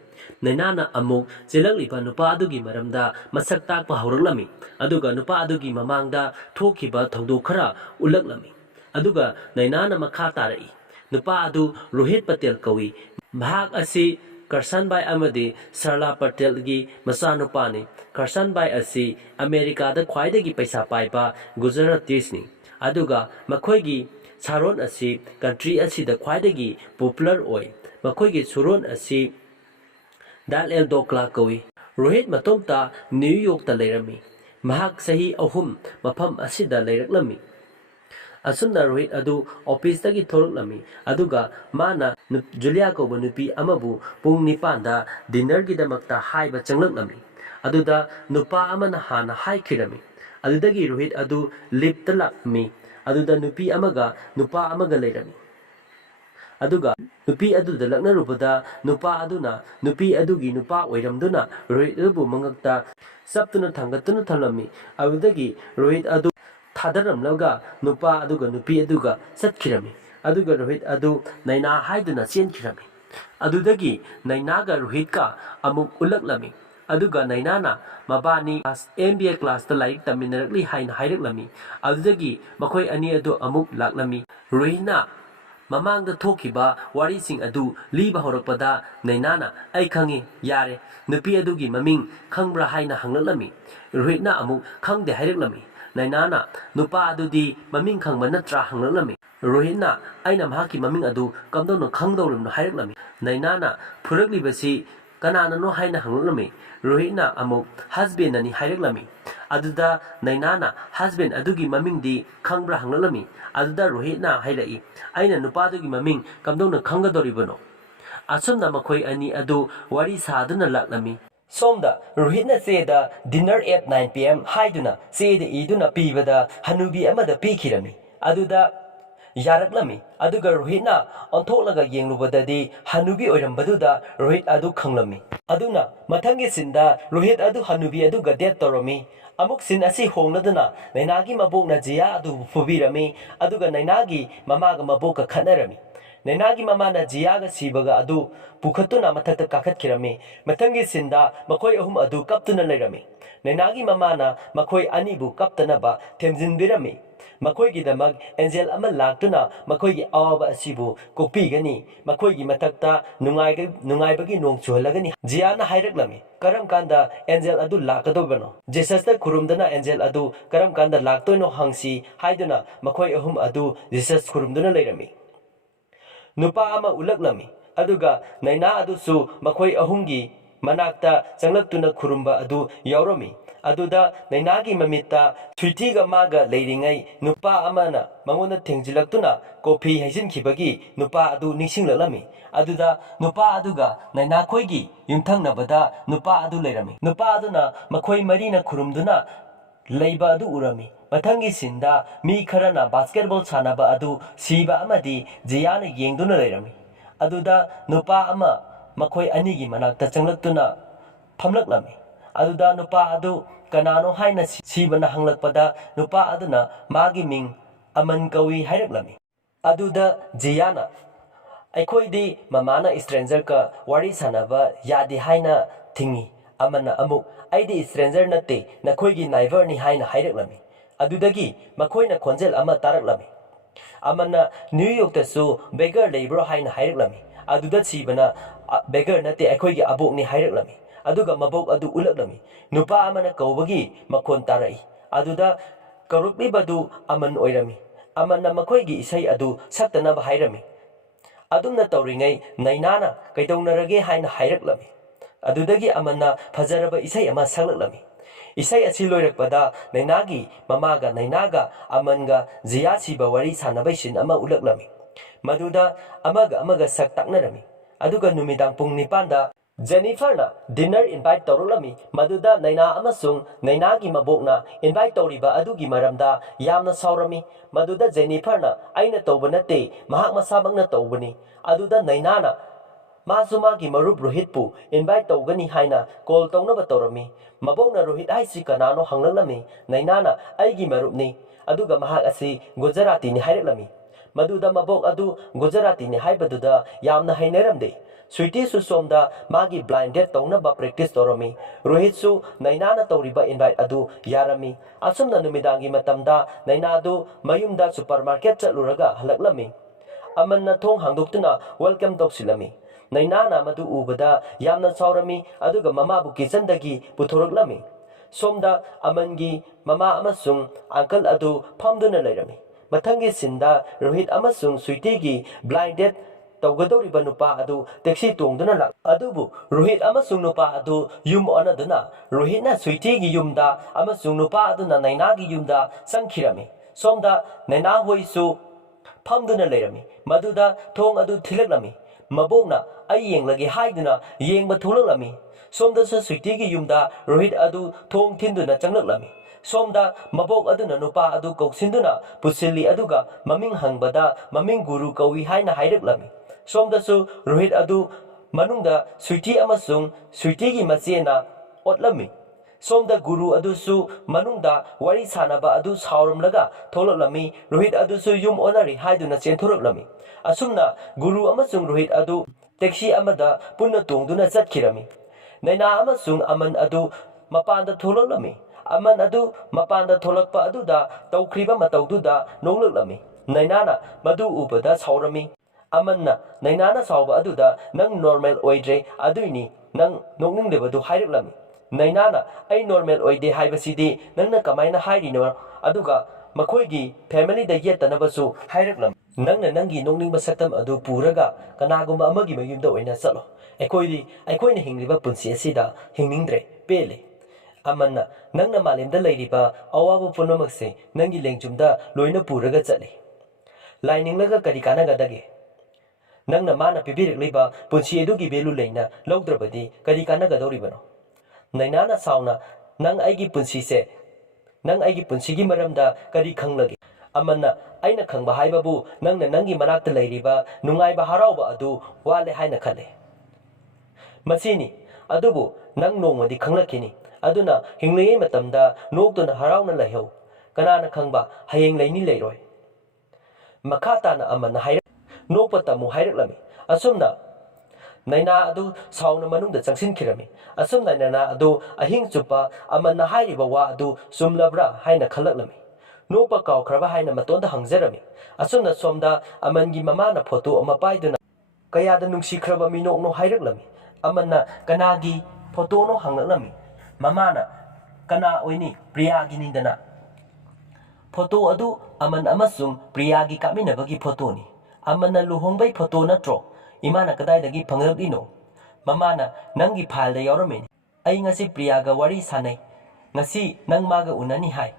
ꯅꯩꯅꯥꯅ ꯑꯃꯨꯛ ꯆꯦꯜꯂꯛꯂꯤꯕ ꯅꯨꯄꯥ ꯑꯗꯨꯒꯤ ꯃꯔꯝꯗ ꯃꯁꯛ ꯇꯥꯛꯄ ꯍꯧꯔꯛꯂꯝꯃꯤ ꯑꯗꯨꯒ ꯅꯨꯄꯥ ꯑꯗꯨꯒꯤ ꯃꯃꯥꯡꯗ ꯊꯣꯛꯈꯤꯕ ꯊꯧꯗꯣꯛ ꯈꯔ ꯎꯠꯂꯛꯂꯝꯃꯤ ꯑꯗꯨꯒ ꯅꯩꯅꯥꯅ ꯃꯈꯥ ꯇꯥꯔꯛꯏ ꯅꯨꯄꯥ ꯑꯗꯨ ꯔꯣꯍꯤꯠ ꯄꯇꯦꯜ ꯀꯧꯏ ꯃꯍꯥꯛ ꯑꯁꯤ ꯀꯔꯁꯟꯕꯥꯏ ꯑꯃꯗꯤ ꯁꯔꯂꯥ ꯄꯇꯦꯜꯒꯤ ꯃꯆꯥꯅꯨꯄꯥꯅꯤ ꯀꯔꯁꯟꯕꯥꯏ ꯑꯁꯤ ꯑꯃꯦꯔꯤꯀꯥꯗ ꯈ꯭ꯋꯥꯏꯗꯒꯤ ꯄꯩꯁꯥ ꯄꯥꯏꯕ ꯒꯨꯖꯔꯥꯇꯤꯁꯅꯤ ꯑꯗꯨꯒ ꯃꯈꯣꯏꯒꯤ ꯁꯥꯔꯣꯟ ꯑꯁꯤ ꯀꯟꯇ꯭ꯔꯤ ꯑꯁꯤꯗ ꯈ꯭ꯋꯥꯏꯗꯒꯤ ꯄꯣꯄꯨꯂꯔ ꯑꯣꯏ ꯃꯈꯣꯏꯒꯤ ꯁꯨꯔꯣꯟ ꯑꯁꯤ ꯗꯥꯜ ꯑꯦꯜ ꯗꯣꯀ꯭ꯂꯥ ꯀꯧꯏ ꯔꯣꯍꯤꯠ ꯃꯇꯣꯝꯇ ꯅ꯭ꯌꯨ ꯌꯣꯔꯛꯇ ꯂꯩꯔꯝꯃꯤ ꯃꯍꯥꯛ ꯆꯍꯤ 3 ꯃꯐꯝ ꯑꯁꯤꯗ ꯂꯩꯔꯛꯂꯝꯃꯤ ꯑꯁꯨꯝꯅ ꯔꯣꯍꯤꯠ ꯑꯗꯨ ꯑꯣꯐꯤꯁꯇꯒꯤ ꯊꯣꯔꯛꯂꯝꯃꯤ ꯑꯗꯨꯒ ꯃꯥꯅ ꯖꯨꯂꯤꯌꯥ ꯀꯧꯕ ꯅꯨꯄꯤ ꯑꯃꯕꯨ ꯄꯨꯡ 9ꯗ ꯗꯤꯟꯅꯔꯒꯤꯗꯃꯛꯇ ꯍꯥꯏꯕ ꯆꯪꯂꯛꯂꯝꯃꯤ ꯑꯗꯨꯗ ꯅꯨꯄꯥ ꯑꯃꯅ ꯍꯥꯟꯅ ꯍꯥꯏꯈꯤꯔꯝꯃꯤ ꯑꯗꯨꯗꯒꯤ ꯔꯣꯍꯤꯠ ꯑꯗꯨ ꯂꯤꯐꯇ ꯂꯥꯛꯂꯝꯃꯤ ꯑꯗꯨꯗ ꯅꯨꯄꯤ ꯑꯃꯒ ꯅꯨꯄꯥ ꯑꯃꯒ ꯂꯩꯔꯝꯃꯤ ꯑꯗꯨꯒ ꯅꯨꯄꯤ ꯑꯗꯨꯗ ꯂꯛꯅꯔꯨꯕꯗ ꯅꯨꯄꯥ ꯑꯗꯨꯅ ꯅꯨꯄꯤ ꯑꯗꯨꯒꯤ ꯅꯨꯄꯥ ꯑꯣꯏꯔꯝꯗꯨꯅ ꯔꯣꯍꯤꯠ ꯑꯗꯨꯕꯨ ꯃꯉꯛꯇ ꯆꯞꯇꯨꯅ ꯊꯥꯡꯒꯠꯇꯨꯅ ꯊꯝꯂꯝꯃꯤ ꯑꯗꯨꯗꯒꯤ ꯔꯣꯍꯤꯠ ꯑꯗꯨ ꯊꯥꯗꯔꯝꯂꯒ ꯅꯨꯄꯥ ꯑꯗꯨꯒ ꯅꯨꯄꯤ ꯑꯗꯨꯒ ꯆꯠꯈꯤꯔꯝꯃꯤ ꯑꯗꯨꯒ ꯔꯣꯍꯤꯠ ꯑꯗꯨ ꯅꯩꯅꯥ ꯍꯥꯏꯗꯨꯅ ꯆꯦꯟꯈꯤꯔꯝꯃꯤ ꯑꯗꯨꯗꯒꯤ ꯅꯩꯅꯥꯒ ꯔꯣꯍꯤꯠꯀ ꯑꯃꯨꯛ ꯎꯜꯂꯛꯂꯝꯃꯤ ꯑꯗꯨꯒ ꯅꯩꯅꯥꯅ ꯃꯕꯥꯅꯤ MBA ꯀ꯭ꯂꯥꯁꯇ ꯂꯥꯏꯔꯤꯛ ꯇꯝꯃꯤꯟꯅꯔꯛꯂꯤ ꯍꯥꯏꯅ ꯍꯥꯏꯔꯛꯂꯝꯃꯤ ꯑꯗꯨꯗꯒꯤ ꯃꯈꯣꯏ ꯑꯅꯤ ꯑꯗꯨ ꯑꯃꯨꯛ ꯂꯥꯛꯂꯝꯃꯤ ꯔꯣꯍꯤꯠꯅ ꯃꯃꯥꯡꯗ ꯊꯣꯛꯈꯤꯕ ꯋꯥꯔꯤꯁꯤꯡ ꯑꯗꯨ ꯂꯤꯕ ꯍꯧꯔꯛꯄꯗ ꯅꯩꯅꯥꯅ ꯑꯩ ꯈꯪꯉꯤ ꯌꯥꯔꯦ ꯅꯨꯄꯤ ꯑꯗꯨꯒꯤ ꯃꯃꯤꯡ ꯈꯪꯕ꯭ꯔꯥ ꯍꯥꯏꯅ ꯍꯪꯂꯛꯂꯝꯃꯤ ꯔꯣꯍꯤꯠꯅ ꯑꯃꯨꯛ ꯈꯪꯗꯦ ꯍꯥꯏꯔꯛꯂꯝꯃꯤ ꯅꯩꯅꯥꯅ ꯅꯨꯄꯥ ꯑꯗꯨꯗꯤ ꯃꯃꯤꯡ ꯈꯪꯕ ꯅꯠꯇ꯭ꯔꯥ ꯍꯪꯂꯛꯂꯝꯃꯤ ꯔꯣꯍꯤꯠꯅ ꯑꯩꯅ ꯃꯍꯥꯛꯀꯤ ꯃꯃꯤꯡ ꯑꯗꯨ ꯀꯝꯗꯧꯅ ꯈꯪꯗꯧꯔꯤꯕꯅꯣ ꯍꯥꯏꯔꯛꯂꯝꯃꯤ ꯅꯩꯅꯥꯅ ꯐꯨꯔꯛꯂꯤꯕꯁꯤ ꯀꯅꯥꯅꯅꯣ ꯍꯥꯏꯅ ꯍꯪꯂꯛꯂꯝꯃꯤ ꯔꯣꯍꯤꯠꯅ ꯑꯃꯨꯛ ꯍꯁꯕꯦꯟꯅꯅꯤ ꯍꯥꯏꯔꯛꯂꯝꯃꯤ Aduda Nainana husband adugi maming di Kangbra Hangalami, Aduda Rohitna Hailai, Aina Nupadugi maming, Kamdona Kangadoribano. Asumna Makoi Ani Adu, Wari Saduna Laklami. Somda, Rohitna Seda, dinner at 9 p.m. Haiduna, say the Iduna Pivada, Hanubi Amada Pikirami. Aduda Yaraklami, Aduga Rohitna, on Tolaga Yenglubadadi, Hanubi Orambaduda, Rohit Adu Kanglami. Aduna, Matangi Sinda, Rohit Adu Hanubi Aduga Dead Toromi, Amuk Sin Asi Hongaduna, Nainagi Mabona Jia Adu Fubirami, Aduga Nainagi, Mamaga Maboka Kanarami. Nainagi Mamana Jiaga Sibaga Adu, Pukatuna Matata Kakat Kirami, Matangi Sinda, Makoi Ahum Adu Kaptuna Lerami. Nainagi Mamana, Makoi Anibu Kaptanaba, Temzin Birami. Makoi Gidamag, Angel Amalactuna, Makoi Ava Asibu, Kopigani, Makoi Matata, Nungai Bagi Nong Chuhalagani, Jiana Haireklami, Karam Kanda, Angel Adu Lakadobano, Jesus the Kurumdana Angel Adu, Karam Kanda Laktono Hangsi, Haiduna, Makoi Ahum Adu, Jesus Kurumdana Lerami. Nupa ama ulaklami, aduga naina adusu makoi ahumgi manakta changlakuna khurumba adu yaurami. Aduda nainagi mamita thuitiga maga leiringai nupa amana mangona thengjilaktuna kopi haisinkhibagi nupa adu ningsinglami. Aduda nupa aduga naina khoigi yumthangnabada nupa adu leirami. Nupa aduna makoi marina khurumduna leiba adu urami. Matangi Sinda, Mi Karana basketball sanaba adu, Siba Amadi, Jiana Yengduna Lerami. Aduda, Nupa Ama, Makoi Anigi Manak, Tachanglakuna, Pamlaklami. Aduda Nupa Adu, Kanano Haina Sibana Hanglakpada, Nupa Aduna, Magi Ming, Aman Kawi Haireklami. Aduda, Jiana. Aikoi di Mamana stranger ka, Wari Sanaba, Yadi Haina, Tingi, Amana Amuk, Aidi stranger nate, Nakoigi Naiverni Haina Haireklami. Adudagi, Makoina Konzel Ama Taraklami. Amana New York Tasu, beggar labor Haina Haireklami. Aduda Sibana, beggar nate Akoigi Abok ni Haireklami. Aduga Mabok Adu Ulaklami. Nupa Amana Kawagi, Makon Tarai. Aduda Karukli Badu Aman Oirami. Amana Makoigi Isai Adu, Satanaba Hairami. Adumna Tauringai, Nainana, Kaidonarage Haina Haireklami. Adudagi Amana, Fazaraba Isai Ama Salaklami. Isai Asiloirakpada, Nainagi, Mamaga, Nainaga, Amanga, Ziasiba Wari Sanabasin Ama Ulaklami. Maduda, Amaga Sak Taknarami. Aduga Numidang Pung Nipanda, Jenniferna, dinner invite Torulami, Maduda, Naina Amasung, Nainagi Mabokna, invite Toriba Adugi Maramda, Yamna Saurami, Maduda Jenniferna, Aina Tobanate, Mahakma Sabangna Tobani, Aduda Nainana, Masumagi Marup Rohitpu, invite Togani Haina, call Tonaba Torami. Mabona Rohit Aisi Kanano Hanglami, Nainana, Aigi Marupni, Aduga Mahak Asi, Gujarati ni Haireklami. Maduda Mabok Adu, Gujarati ni Haibaduda, Yamna Haineramde. Sweetie Susomda, Magi blinded Tonaba practice Torami. Rohitsu, Nainana Toriba invite Adu, Yarami. Asumna Numidangi Matamda, Nainadu, Mayumda supermarket Luraga, Halaklami. Amanna Tong Hangduktuna, welcome Toxilami. Nainana Madu Ubada, Yamna Saurami, Aduga Mamabu Kizandagi, Puturaklami. Somda, Amangi, Mama Amasung, Uncle Adu, Pamduna Lerami. Matangi Sinda, Rohit Amasung, Sweetigi, blinded, Taugadori Banupa Adu, Taxi Tongduna Adubu, Rohit Amasung Nupa Adu, Yum Onaduna, Rohitna Sweetigi Yumda, Amasung Nupa Aduna Nainagi Yumda, Sankirami. Somda, Naina Hoisu, Pamduna Lerami. Maduda, Tong Adu Tilaklami. Mabona, Ayeng Lagi Haiduna, Yeng Batulaklami. Somda sa Sweetigi Yumda, Rohit Adu, Tong Tinduna Changlami. Somda, Mabok Aduna Nupa Adu Koksinduna, Pusili Aduga, Maming Hangbada, Maming Guru Kawi Haina Haireklami. Somda su, Rohit Adu, Manungda, Sweetie Amasung, Sweetigi Masiena, Otlami. Somda Guru Adusu, Manungda, Wari Sanaba Adu Sauram Laga, Toloklami, Rohit Adusu Yum Onari Haiduna Centuraklami. Asumna, Guru Amasung Rohit Adu, Taxi Amada, Puna Tongduna Zatkirami. Naina Amasung Aman Adu, Mapanda Toloklami. Aman Adu, Mapanda Tolakpa Aduda, Taukriba Mataududa, Nolaklami. Nainana, Madu Ubada Saurami. Amanna, Nainana Sauba Aduda, Nang normal oidre, Aduini, Nang Nonging Devadu Haireklami. Nainana, I normal oide Haibasidi, Nana Kamaina Haidino, Aduga, Makoigi, family the Yetanabasu, Haireklam. Nangna Nangi Nonging Basatam Adu Puraga, Kanaguma Amagi Mayundo in a salo. Equidi, I coin Hingliba Punsi Sida, Hingindre, Pele. ꯑꯃꯅ ꯅꯪꯅ ꯃꯥꯂꯦꯝꯗ ꯂꯩꯔꯤꯕ ꯑꯋꯥꯕ ꯄꯨꯝꯅꯃꯛꯁꯦ ꯅꯪꯒꯤ ꯂꯦꯡꯖꯨꯝꯗ ꯂꯣꯏꯅ ꯄꯨꯔꯒ ꯆꯠꯂꯤ ꯂꯥꯏ ꯅꯤꯡꯂꯒ ꯀꯔꯤ ꯀꯥꯟꯅꯒꯗꯒꯦ ꯅꯪꯅ ꯃꯥꯅ ꯄꯤꯕꯤꯔꯛꯂꯤꯕ ꯄꯨꯟꯁꯤ ꯑꯗꯨꯒꯤ ꯚꯦꯂꯨ ꯂꯩꯅ ꯂꯧꯗ꯭ꯔꯕꯗꯤ ꯀꯔꯤ ꯀꯥꯟꯅꯒꯗꯧꯔꯤꯕꯅꯣ ꯅꯩꯅꯥꯅ ꯁꯥꯎꯅ ꯅꯪ ꯑꯩꯒꯤ ꯄꯨꯟꯁꯤꯒꯤ ꯃꯔꯝꯗ ꯀꯔꯤ ꯈꯪꯂꯒꯦ ꯑꯃꯅ ꯑꯩꯅ ꯈꯪꯕ ꯍꯥꯏꯕꯕꯨ ꯅꯪꯅ ꯅꯪꯒꯤ ꯃꯅꯥꯛꯇ ꯂꯩꯔꯤꯕ ꯅꯨꯡꯉꯥꯏꯕ ꯍꯔꯥꯎꯕ ꯑꯗꯨ ꯋꯥꯠꯂꯦ ꯍꯥꯏꯅ ꯈꯜꯂꯦ ꯃꯁꯤꯅꯤ ꯑꯗꯨꯕꯨ ꯅꯪ ꯅꯣꯡꯃꯗꯤ ꯈꯪꯂꯛꯈꯤꯅꯤ ꯑꯗꯨꯅ ꯍꯤꯡꯂꯤꯉꯩ ꯃꯇꯝꯗ ꯅꯣꯛꯇꯨꯅ ꯍꯔꯥꯎꯅ ꯂꯩꯍꯧ ꯀꯅꯥꯅ ꯈꯪꯕ ꯍꯌꯦꯡ ꯂꯩꯅꯤ ꯂꯩꯔꯣꯏ ꯃꯈꯥ ꯇꯥꯅ ꯑꯃꯅ ꯅꯣꯛꯄ ꯇꯝꯃꯨ ꯍꯥꯏꯔꯛꯂꯝꯃꯤ ꯑꯁꯨꯝꯅ ꯅꯩꯅꯥ ꯑꯗꯨ ꯁꯥꯎꯅ ꯃꯅꯨꯡꯗ ꯆꯪꯁꯤꯟꯈꯤꯔꯝꯃꯤ ꯑꯁꯨꯝꯅ ꯅꯩꯅꯥ ꯑꯗꯨ ꯑꯍꯤꯡ ꯆꯨꯞꯄ ꯑꯃꯅ ꯍꯥꯏꯔꯤꯕ ꯋꯥ ꯑꯗꯨ ꯆꯨꯝꯂꯕ꯭ꯔꯥ ꯍꯥꯏꯅ ꯈꯜꯂꯛꯂꯝꯃꯤ ꯅꯣꯛꯄ ꯀꯥꯎꯈ꯭ꯔꯕ ꯍꯥꯏꯅ ꯃꯇꯣꯟꯗ ꯍꯪꯖꯔꯝꯃꯤ ꯑꯁꯨꯝꯅ ꯁꯣꯝꯗ ꯑꯃꯟꯒꯤ ꯃꯃꯥꯅ ꯐꯣꯇꯣ ꯑꯃ ꯄꯥꯏꯗꯨꯅ ꯀꯌꯥꯗ ꯅꯨꯡꯁꯤꯈ꯭ꯔꯕ ꯃꯤꯅꯣꯛꯅꯣ ꯍꯥꯏꯔꯛꯂꯝꯃꯤ ꯑꯃꯅ ꯀꯅꯥꯒꯤ ꯐꯣꯇꯣꯅꯣ ꯍꯪꯂꯛꯂꯝꯃꯤ ꯃꯃꯥꯅ ꯀꯅꯥ ꯑꯣꯏꯅꯤ ꯄ꯭ꯔꯤꯌꯥꯒꯤꯅꯤꯗꯅ ꯐꯣꯇꯣ ꯑꯗꯨ ꯑꯃꯟ ꯑꯃꯁꯨꯡ ꯄ꯭ꯔꯤꯌꯥꯒꯤ ꯀꯥꯞꯃꯤꯟꯅꯕꯒꯤ ꯐꯣꯇꯣꯅꯤ ꯑꯃꯟꯅ ꯂꯨꯍꯣꯡꯕꯩ ꯐꯣꯇꯣ ꯅꯠꯇ꯭ꯔꯣ ꯏꯃꯥꯅ ꯀꯗꯥꯏꯗꯒꯤ ꯐꯪꯂꯛꯂꯤꯅꯣ ꯃꯃꯥꯅ ꯅꯪꯒꯤ ꯐꯥꯏꯜꯗ ꯌꯥꯎꯔꯝꯃꯤꯅꯤ ꯑꯩ ꯉꯁꯤ ꯄ꯭ꯔꯤꯌꯥꯒ ꯋꯥꯔꯤ ꯁꯥꯟꯅꯩ ꯉꯁꯤ ꯅꯪ ꯃꯥꯒ ꯎꯅꯅꯤ ꯍꯥꯏ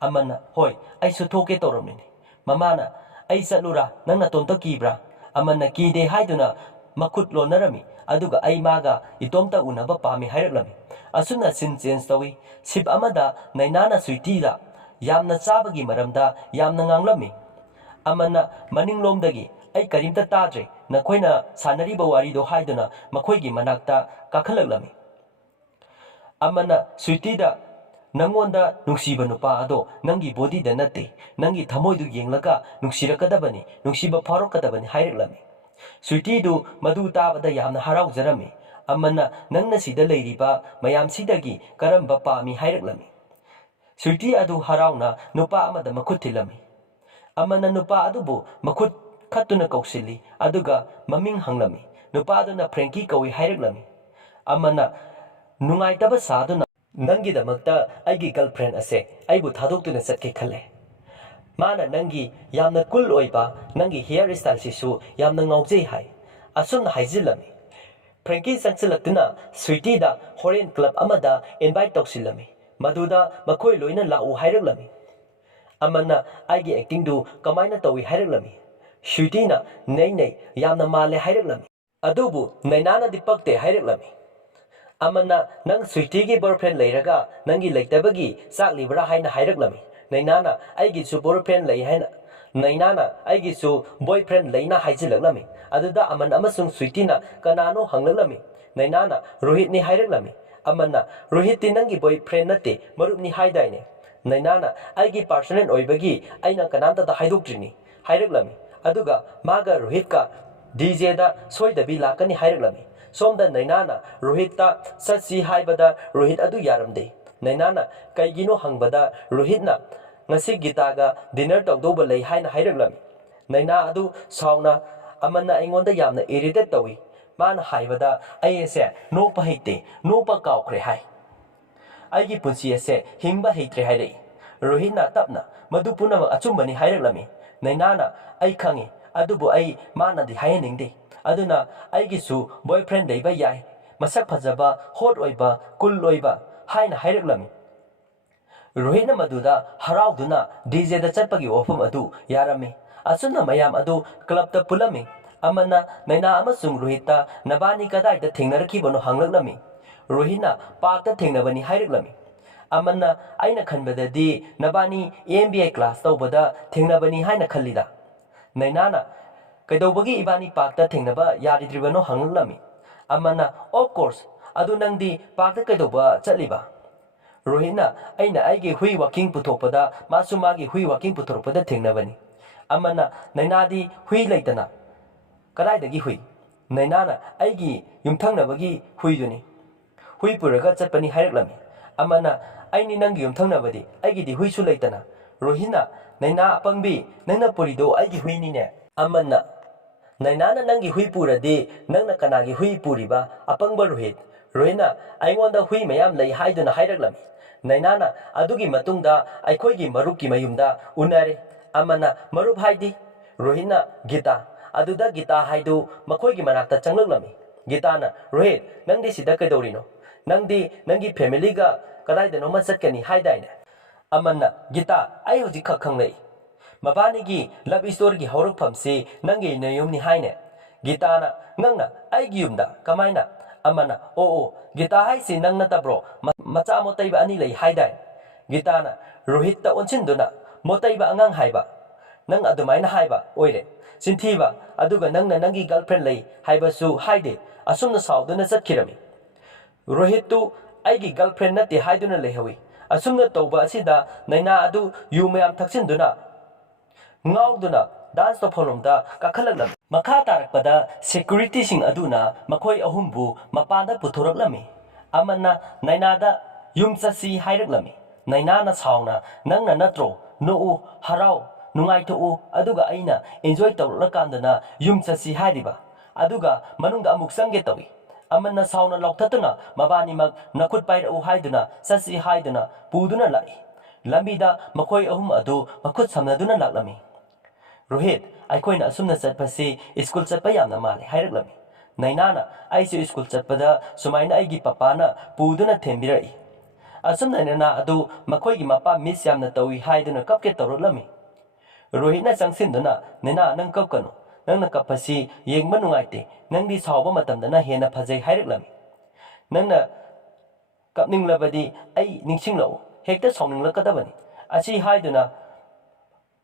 ꯑꯃꯅ ꯍꯣꯏ ꯑꯩꯁꯨ ꯊꯣꯛꯀꯦ ꯇꯧꯔꯝꯃꯤꯅꯤ ꯃꯃꯥꯅ ꯑꯩ ꯆꯠꯂꯨꯔꯥ ꯅꯪ ꯅꯇꯣꯝꯇ ꯀꯤꯕ꯭ꯔꯥ ꯑꯃꯅ ꯀꯤꯗꯦ ꯍꯥꯏꯗꯨꯅ ꯃꯈꯨꯠ ꯂꯣꯟꯅꯔꯝꯃꯤ ꯑꯗꯨꯒ ꯑꯩ ꯃꯥꯒ ꯏꯇꯣꯝꯇ ꯎꯅꯕ ꯄꯥꯝꯃꯤ ꯍꯥꯏꯔꯛꯂꯝꯃꯤ ꯑꯁꯨꯝꯅ ꯁꯤꯟ ꯆꯦꯟꯖ ꯇꯧꯏ ꯁꯤꯞ ꯑꯃꯗ ꯅꯩꯅꯥꯅ ꯁ꯭ꯋꯤꯇꯤꯗ ꯌꯥꯝꯅ ꯆꯥꯕꯒꯤ ꯃꯔꯝꯗ ꯌꯥꯝꯅ ꯉꯥꯡꯂꯝꯃꯤ ꯑꯃꯅ ꯃꯅꯤꯡꯂꯣꯝꯗꯒꯤ ꯑꯩ ꯀꯔꯤꯝꯇ ꯇꯥꯗ꯭ꯔꯦ ꯅꯈꯣꯏꯅ ꯁꯥꯟꯅꯔꯤꯕ ꯋꯥꯔꯤꯗꯣ ꯍꯥꯏꯗꯨꯅ ꯃꯈꯣꯏꯒꯤ ꯃꯅꯥꯛꯇ ꯀꯥꯈꯠꯂꯛꯂꯝꯃꯤ ꯑꯃꯅ ꯁ꯭ꯋꯤꯇꯤꯗ ꯅꯪꯉꯣꯟꯗ ꯅꯨꯡꯁꯤꯕ ꯅꯨꯄꯥ ꯑꯗꯣ ꯅꯪꯒꯤ ꯕꯣꯗꯤꯗ ꯅꯠꯇꯦ ꯅꯪꯒꯤ ꯊꯃꯣꯏꯗꯨ ꯌꯦꯡꯂꯒ ꯅꯨꯡꯁꯤꯔꯛꯀꯗꯕꯅꯤ ꯅꯨꯡꯁꯤꯕ ꯐꯥꯎꯔꯛꯀꯗꯕꯅꯤ ꯍꯥꯏꯔꯛꯂꯝꯃꯤ ꯁ꯭ꯋꯤꯇꯤꯗꯨ ꯃꯗꯨ ꯇꯥꯕꯗ ꯌꯥꯝꯅ ꯍꯔꯥꯎꯖꯔꯝꯃꯤ ꯑꯃꯅ ꯅꯪꯅ ꯁꯤꯗ ꯂꯩꯔꯤꯕ ꯃꯌꯥꯝꯁꯤꯗꯒꯤ ꯀꯔꯝꯕ ꯄꯥꯝꯃꯤ ꯍꯥꯏꯔꯛꯂꯝꯃꯤ ꯁ꯭ꯋꯤꯇꯤ ꯑꯗꯨ ꯍꯔꯥꯎꯅ ꯅꯨꯄꯥ ꯑꯃꯗ ꯃꯈꯨꯠ ꯊꯤꯜꯂꯝꯃꯤ ꯑꯃꯅ ꯅꯨꯄꯥ ꯑꯗꯨꯕꯨ ꯃꯈꯨꯠ ꯈꯠꯇꯨꯅ ꯀꯧꯁꯤꯜꯂꯤ ꯑꯗꯨꯒ ꯃꯃꯤꯡ ꯍꯪꯂꯝꯃꯤ ꯅꯨꯄꯥꯗꯨꯅ ꯐ꯭ꯔꯦꯡꯀꯤ ꯀꯧꯏ ꯍꯥꯏꯔꯛꯂꯝꯃꯤ ꯑꯃꯅ ꯅꯨꯡꯉꯥꯏꯇꯕ ꯁꯥꯗꯨꯅ ꯅꯪꯒꯤꯗꯃꯛꯇ ꯑꯩꯒꯤ ꯒꯔꯜꯐ꯭ꯔꯦꯟ ꯑꯁꯦ ꯑꯩꯕꯨ ꯊꯥꯗꯣꯛꯇꯨꯅ ꯆꯠꯀꯦ ꯈꯜꯂꯦ ꯃꯥꯅ ꯅꯪꯒꯤ ꯌꯥꯝꯅ ꯀꯨꯜ ꯑꯣꯏꯕ ꯅꯪꯒꯤ ꯍꯤꯌꯔ ꯁ꯭ꯇꯥꯏꯜꯁꯤꯁꯨ ꯌꯥꯝꯅ ꯉꯥꯎꯖꯩ ꯍꯥꯏ ꯑꯁꯨꯝꯅ ꯍꯥꯏꯖꯤꯜꯂꯝꯃꯤ ꯐ꯭ꯔꯦꯡꯀꯤ ꯆꯪꯁꯤꯜꯂꯛꯇꯨꯅ ꯁ꯭ꯋꯤꯇꯤꯗ ꯍꯣꯔꯦꯟ ꯀ꯭ꯂꯕ ꯑꯃꯗ ꯏꯟꯚꯥꯏꯠ ꯇꯧꯁꯤꯜꯂꯝꯃꯤ ꯃꯗꯨꯗ ꯃꯈꯣꯏ ꯂꯣꯏꯅ ꯂꯥꯛꯎ ꯍꯥꯏꯔꯛꯂꯝꯃꯤ ꯑꯃꯅ ꯑꯩꯒꯤ ꯑꯦꯛꯇꯤꯡꯗꯨ ꯀꯃꯥꯏꯅ ꯇꯧꯏ ꯍꯥꯏꯔꯛꯂꯝꯃꯤ ꯁ꯭ꯋꯤꯇꯤꯅ ꯅꯩ ꯌꯥꯝꯅ ꯃꯥꯜꯂꯦ ꯍꯥꯏꯔꯛꯂꯝꯃꯤ ꯑꯗꯨꯕꯨ ꯅꯩꯅꯥꯅꯗꯤ ꯄꯛꯇꯦ ꯍꯥꯏꯔꯛꯂꯝꯃꯤ ꯑꯃꯅ ꯅꯪ ꯁ꯭ꯋꯤꯇꯤꯒꯤ ꯕꯣꯌꯐ꯭ꯔꯦꯟ ꯂꯩꯔꯒ ꯅꯪꯒꯤ ꯂꯩꯇꯕꯒꯤ ꯆꯥꯛꯂꯤꯕ꯭ꯔꯥ ꯍꯥꯏꯅ ꯍꯥꯏꯔꯛꯂꯝꯃꯤ ꯅꯩꯅꯥꯅ ꯑꯩꯒꯤꯁꯨ ꯕꯣꯏꯐ꯭ꯔꯦꯟ ꯂꯩꯅ ꯍꯥꯏꯖꯤꯜꯂꯛꯂꯝꯃꯤ ꯑꯗꯨꯗ ꯑꯃꯟ ꯑꯃꯁꯨꯡ ꯁ꯭ꯋꯤꯇꯤꯅ ꯀꯅꯥꯅꯣ ꯍꯪꯂꯛꯂꯝꯃꯤ ꯅꯩꯅꯥꯅ ꯔꯣꯍꯤꯠꯅꯤ ꯍꯥꯏꯔꯛꯂꯝꯃꯤ ꯑꯃꯅ ꯔꯣꯍꯤꯠꯇꯤ ꯅꯪꯒꯤ ꯕꯣꯏꯐ꯭ꯔꯦꯟ ꯅꯠꯇꯦ ꯃꯔꯨꯞꯅꯤ ꯍꯥꯏꯗꯥꯏꯅꯦ ꯅꯩꯅꯥꯅ ꯑꯩꯒꯤ ꯄꯥꯔꯁꯣꯅꯦꯜ ꯑꯣꯏꯕꯒꯤ ꯑꯩꯅ ꯀꯅꯥꯝꯇꯗ ꯍꯥꯏꯗꯣꯛꯇ꯭ꯔꯤꯅꯤ ꯍꯥꯏꯔꯛꯂꯝꯃꯤ ꯑꯗꯨꯒ ꯃꯥꯒ ꯔꯣꯍꯤꯠꯀ ꯗꯤꯖꯦꯗ ꯁꯣꯏꯗꯕꯤ ꯂꯥꯛꯀꯅꯤ ꯍꯥꯏꯔꯛꯂꯝꯃꯤ ꯁꯣꯝꯗ ꯅꯩꯅꯥꯅ ꯔꯣꯍꯤꯠꯇ ꯆꯠꯁꯤ ꯍꯥꯏꯕꯗ ꯔꯣꯍꯤꯠ ꯑꯗꯨ ꯌꯥꯔꯝꯗꯦ ꯅꯩꯅꯥꯅ ꯀꯩꯒꯤꯅꯣ ꯍꯪꯕꯗ ꯔꯣꯍꯤꯠꯅ ꯉꯁꯤ ꯒꯤꯇꯥꯒ ꯗꯤꯅꯔ ꯇꯧꯗꯧꯕ ꯂꯩ ꯍꯥꯏꯅ ꯍꯥꯏꯔꯛꯂꯝꯃꯤ ꯅꯩꯅꯥ ꯑꯗꯨ ꯁꯥꯎꯅ ꯑꯃꯅ ꯑꯩꯉꯣꯟꯗ ꯌꯥꯝꯅ ꯏꯔꯤꯇꯦꯠ ꯇꯧꯏ ꯃꯥꯅ ꯍꯥꯏꯕꯗ ꯑꯩ ꯑꯁꯦ ꯅꯣꯛꯄ ꯍꯩꯇꯦ ꯅꯣꯛꯄ ꯀꯥꯎꯈ꯭ꯔꯦ ꯍꯥꯏ ꯑꯩꯒꯤ ꯄꯨꯟꯁꯤ ꯑꯁꯦ ꯍꯤꯡꯕ ꯍꯩꯇ꯭ꯔꯦ ꯍꯥꯏꯔꯛꯏ ꯔꯣꯍꯤꯠꯅ ꯇꯞꯅ ꯃꯗꯨ ꯄꯨꯝꯅꯃꯛ ꯑꯆꯨꯝꯕꯅꯤ ꯍꯥꯏꯔꯛꯂꯝꯃꯤ ꯅꯩꯅꯥꯅ ꯑꯩ ꯈꯪꯉꯤ ꯑꯗꯨꯕꯨ ꯑꯩ ꯃꯥꯅꯗꯤ ꯍꯥꯏꯍꯟꯅꯤꯡꯗꯦ ꯑꯗꯨꯅ ꯑꯩꯒꯤꯁꯨ ꯕꯣꯏꯐ꯭ꯔꯦꯟ ꯂꯩꯕ ꯌꯥꯏ ꯃꯁꯛ ꯐꯖꯕ ꯍꯣꯠ ꯑꯣꯏꯕ ꯀꯨꯜ ꯑꯣꯏꯕ ꯍꯥꯏꯅ ꯍꯥꯏꯔꯛꯂꯝꯃꯤ ꯔꯣꯍꯤꯠꯅ ꯃꯗꯨꯗ ꯍꯔꯥꯎꯗꯨꯅ ꯗꯤꯖꯦꯗ ꯆꯠꯄꯒꯤ ꯋꯥꯐꯝ ꯑꯗꯨ ꯌꯥꯔꯝꯃꯤ ꯑꯁꯨꯝꯅ ꯃꯌꯥꯝ ꯑꯗꯨ ꯀ꯭ꯂꯕꯇ ꯄꯨꯜꯂꯝꯃꯤ ꯑꯃꯅ ꯅꯩꯅꯥ ꯑꯃꯁꯨꯡ ꯔꯣꯍꯤꯠꯇ ꯅꯕꯥꯅꯤ ꯀꯗꯥꯏꯗ ꯊꯦꯡꯅꯔꯛꯈꯤꯕꯅꯣ ꯍꯪꯂꯛꯂꯝꯃꯤ ꯔꯣꯍꯤꯠꯅ ꯄꯥꯔꯛꯇ ꯊꯦꯡꯅꯕꯅꯤ ꯍꯥꯏꯔꯛꯂꯝꯃꯤ ꯑꯃꯅ ꯑꯩꯅ ꯈꯟꯕꯗꯗꯤ ꯅꯕꯥꯅꯤ MBA ꯀ꯭ꯂꯥꯁ ꯇꯧꯕꯗ ꯊꯦꯡꯅꯕꯅꯤ ꯍꯥꯏꯅ ꯈꯜꯂꯤꯗ ꯅꯩꯅꯥꯅ ꯀꯩꯗꯧꯕꯒꯤ ꯏꯕꯥꯅꯤ ꯄꯥꯔꯛꯇ ꯊꯦꯡꯅꯕ ꯌꯥꯔꯤꯗ꯭ꯔꯤꯕꯅꯣ ꯍꯪꯂꯛꯂꯝꯃꯤ ꯑꯃꯅ ꯑꯣꯐ ꯀꯣꯔꯁ ꯑꯗꯨ ꯅꯪꯗꯤ ꯄꯥꯔꯛꯇ ꯀꯩꯗꯧꯕ ꯆꯠꯂꯤꯕ ꯔꯣꯍꯤꯠꯅ ꯑꯩꯅ ꯑꯩꯒꯤ ꯍꯨꯏ ꯋꯥꯀꯤꯡ ꯄꯨꯊꯣꯛꯄꯗ ꯃꯥꯁꯨ ꯃꯥꯒꯤ ꯍꯨꯏ ꯋꯥꯀꯤꯡ ꯄꯨꯊꯣꯔꯛꯄꯗ ꯊꯦꯡꯅꯕꯅꯤ ꯑꯃꯅ ꯅꯩꯅꯥꯗꯤ ꯍꯨꯏ ꯂꯩꯇꯅ ꯀꯗꯥꯏꯗꯒꯤ ꯍꯨꯏ ꯅꯩꯅꯥꯅ ꯑꯩꯒꯤ ꯌꯨꯝꯊꯪꯅꯕꯒꯤ ꯍꯨꯏꯗꯨꯅꯤ ꯍꯨꯏ ꯄꯨꯔꯒ ꯆꯠꯄꯅꯤ ꯍꯥꯏꯔꯛꯂꯝꯃꯤ ꯑꯃꯅ ꯑꯩꯅꯤ ꯅꯪꯒꯤ ꯌꯨꯝꯊꯪꯅꯕꯗꯤ ꯑꯩꯒꯤꯗꯤ ꯍꯨꯏꯁꯨ ꯂꯩꯇꯅ ꯔꯣꯍꯤꯠꯅ ꯅꯩꯅꯥ ꯑꯄꯪꯕꯤ ꯅꯪꯅ ꯄꯨꯔꯤꯗꯣ ꯑꯩꯒꯤ ꯍꯨꯏꯅꯤꯅꯦ ꯑꯃꯅ ꯅꯩꯅꯥꯅ ꯅꯪꯒꯤ ꯍꯨꯏ ꯄꯨꯔꯗꯤ ꯅꯪꯅ ꯀꯅꯥꯒꯤ ꯍꯨꯏ ꯄꯨꯔꯤꯕ ꯑꯄꯪꯕ ꯔꯣꯍꯤꯠꯅ ꯑꯩꯉꯣꯟꯗ ꯍꯨꯏ ꯃꯌꯥꯝ ꯂꯩ ꯍꯥꯏꯗꯨꯅ ꯍꯥꯏꯔꯛꯂꯝꯃꯤ ꯅꯩꯅꯥꯅ ꯑꯗꯨꯒꯤ ꯃꯇꯨꯡꯗ ꯑꯩꯈꯣꯏꯒꯤ ꯃꯔꯨꯞꯀꯤ ꯃꯌꯨꯝꯗ ꯎꯅꯔꯦ ꯑꯃꯅ ꯃꯔꯨꯞ ꯍꯥꯏꯗꯤ ꯔꯣꯍꯤꯠꯅ ꯒꯤꯇꯥ ꯑꯗꯨꯗ ꯒꯤꯇꯥ ꯍꯥꯏꯗꯨ ꯃꯈꯣꯏꯒꯤ ꯃꯅꯥꯛꯇ ꯆꯪꯂꯛꯂꯝꯃꯤ ꯒꯤꯇꯥꯅ ꯔꯣꯍꯤꯠ ꯅꯪꯗꯤ ꯁꯤꯗ ꯀꯩꯗꯧꯔꯤꯅꯣ Nangdi nangi family ga kadai da no ma chatkani haidai ne. Amana Gita ai hoji khakhang lei. Mabani gi love story gi haurakpham si nangi nayum ni haine. Gita na ngangna ai gi yumda kamaina amana o Gita hai si nang na tabro macha motai ba ani lei haidai. Gita na Rohit ta onchin duna motai ba angang haiba. Nang adumaina haiba oire. Sinthiba aduga nangna nangi girlfriend lei haiba su haide asumna sauduna chatkirami. Rohit tu aigi girlfriend na te haiduna lehawi. Asumna tauba asida naina adu yu mayam thakchin ngauduna dance to pholomda kakhalaklam makha tarakpada security sing aduna makhoi ahumbu mapanda puthoraklami amanna nainada yum chasi hairaklami naina na sauna nangna natro no harau nungai to aduga aina enjoy tawlakandana yum chasi hairiba aduga manungda amuk sange tawi amanna sauna lauktatuna mabani mak nakhut paira u haiduna sasi haiduna puduna lai lambida makhoi ahum adu makhut samnaduna laklami Rohit, aikoina asumna chatpasi school chatpa yamna male hairaklami. Nainana aisu school chatpada sumaina aigi papana puduna thembirai. Asumna nana adu makhoigi mapa miss yamna tawi haiduna kapke tawroklami. Rohitna changsinduna nena nang kapkanu. Nangna kapasi yengma nungaite nangdi sawba matamdana hena phajai hairaklami. Nangna kapninglabadi ai ningsinglau hekta sawninglakkadabani. Asi haiduna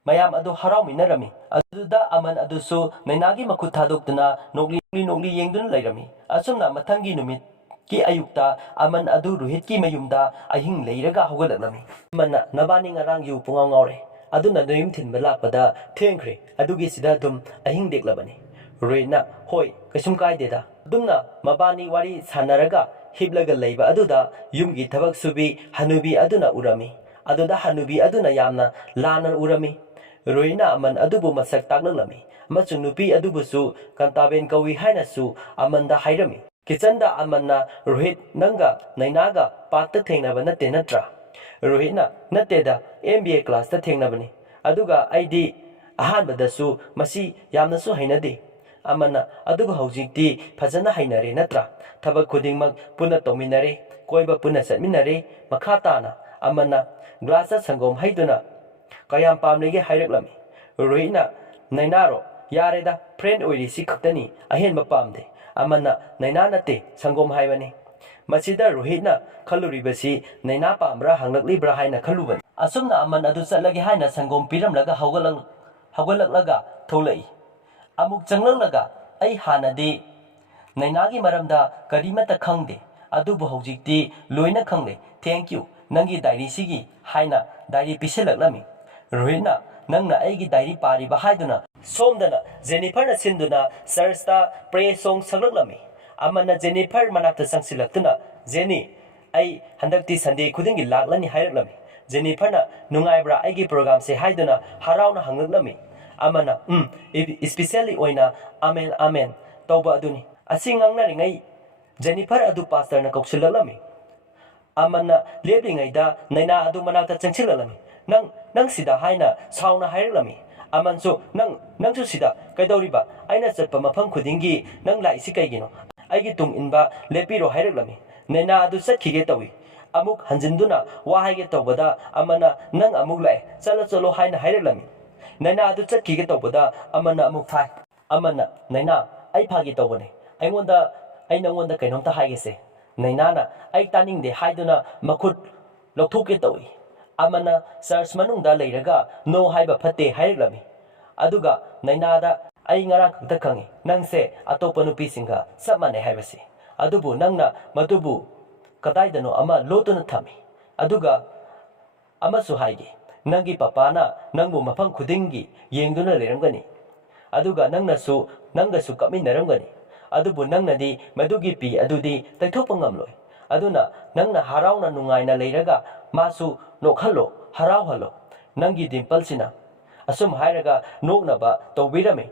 Mayam adu harau minarami. Aduda aman adusu nainagi makut thadokduna nogli yengduna lairami. Asumna mathangi numit ki ayukta aman adu Rohit ki mayumda ahing leiraga hogalaklami. Amanna nabani ngarang yu pungaw ngawre. Aduna noyum thinba lakpada thengkhre. Adugi sida dum ahing deklabani. Rohitna hoi kasum kaideda. Dumna mabani wari sanaraga hiblaga leiba aduda yumgi thabak subi hanubi aduna urami. Aduda hanubi aduna yamna lana urami. Rohina aman adubu masak taklami. Machung nupi adubusu kantaben kawi hainasu amanda hairami. Kichanda amanna Rohit nanga nainaga patta thengnaba natte natra. Rohitna natteda MBA class ta thengnabani. Aduga aidi ahanbadasu masi yamnasu hainade. Amanna adubu haujikti phajana hainare natra. Thabak khudingmak puna tominare, koiba puna satminare, makhatana amanna glasa sangom haiduna Kayam pamlege haireklami. Rohitna nainaro yareda friend oirisi khaktani ahenba pamde. Amana naina nate sangom haibani. Masida Rohitna khaluribasi naina pambra hanglaklibra haina khalubani. Asumna aman adu chatlagi haina sangom piramlaga hawgalaklaga tholai. Amuk changlaklaga ai hanadi nainagi maramda karimata khangde. Adubu haujikti loina khangle. Thank you. Nangi diary sigi haina diary piselaklami. Rohitna nangna aigi diary pari bahaiduna somdana Jennifer na sinduna sarsta pray song saklaklami amana Jennifer manakta sangsilaktuna Jenny ai handakti Sunday khudingi laklani hairaklami Jennifer na nungaibra aigi program se haiduna harauna hangaklami amana especially oina amen tawba aduni asingangna ringai Jennifer adu pastor na koksilaklami amana leblingaida naina adu manakta changsilaklami nang sida haina sauna hairaklami amanso nangsu sida kaidoriba aina chatpa mafam khudingi nang laisi kaigino aigi tung inba lepiro hairaklami naina adu chatkige tawi amuk hanjinduna wa haige tawbada amana nang amuk lai chalo haina hairaklami naina adu chatkige tawbada amana amuk thai amana naina ai phagi tawbane ai nangwanda kainomta haigese naina na ai taningde haiduna makhut lokthoke tawi amana church manungda leiraga no haiba phate hairaklami aduga nainada ai ngarang khakta khangi nangse atopa nupi singa samane haibasi adubu nangna matubu kadaidano ama lotuna thami aduga amasu haige nangi papana nangbu mafam khudingi yengduna leramgani aduga nangasu kaminaramgani adubu nangnadi madugi pi adudi taithokpa ngamloi aduna nangna harauna nungaina leiraga masu nokhalo harauhalo nangi dimpalsina asum hairaga noknaba tawbirame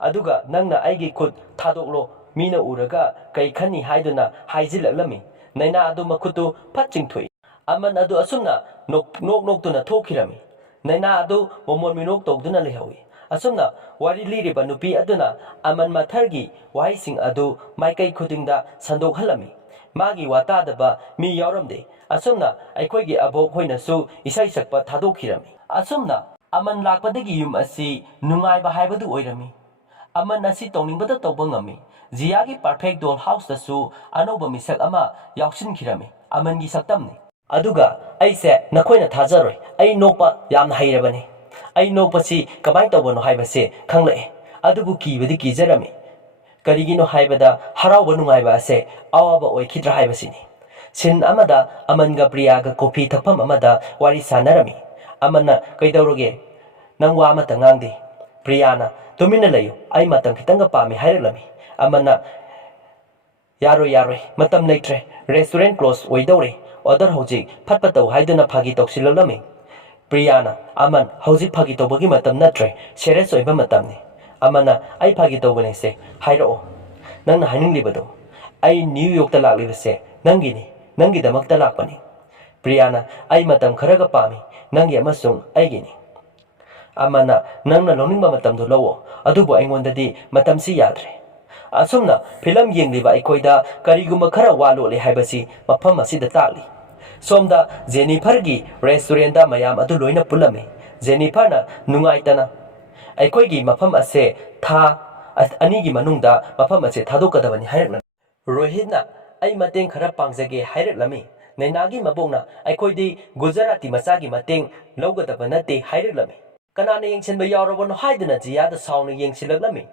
aduga nangna aigi khut thadoklo mina uraga kai khani haiduna haijilaklami naina adu makhutu phatchingthoi aman adu asumna noktuna thokhirami naina adu momon minok tawduna lehawi asumna wari liriba nupi aduna aman mathargi wahising adu maikai khudingda sandokhalami Magi watadaba mi yauramde. Asumna aikoigi abok hoinasu isai sakpa thadokirami. Asumna aman lakpadagi yum asi nungaiba haibadu oirami. Aman asi tongningbada tawba ngami. Ziyagi perfect doll house dasu anoba misak ama yaushinkirami. Amangi saktamni. Aduga aise nakoina thazaroi. Ai nokpa yamna hairabani. Ai nokpasi kamai tawbano haibase khanglai. Adubu kibadi kijarami. Karigino haibada harauba nungaiba ase awaba oikidra haibasini. Sin amada amanga priyaga kopi thapam amada wari sanarami. Amana kaidauroge nang wa amata ngangdi. Priyana tumina layo ai matam kitanga pami hairalami. Amana yaroi matam leitre restaurant close oidore order hojik phatpatau haiduna phagi toksilolami. Priyana aman hojik phagi tobagi matam natre serious oiba matamni. Amana ai phagi tobane se hairo nang haninglibado ai New York ta laklibase nangini nangi damakta lakpani. Priyana ai matam kharaga pami nangi amasung aigini. Amana nangna loningba matamdo lawo adubo aingondadi matamsi yadre. Asumna film yengliba aikoida kariguma khara walole haibasi mafam asida takli. Somda Jennifer gi restaurant da mayam adu loina pulame. Jennifer na nungaitana aikoigi mafam ase tha anigi manungda mafam ase thadokadabani hairakna. Rohitna ai mateng khara pangjage hairaklami. Nainagi mabongna aikoidi Gujarati masagi mateng lawgadaba nate hairaklami. Kanana yengchenba yaurabano haiduna jiyada sauna yengsilaklami.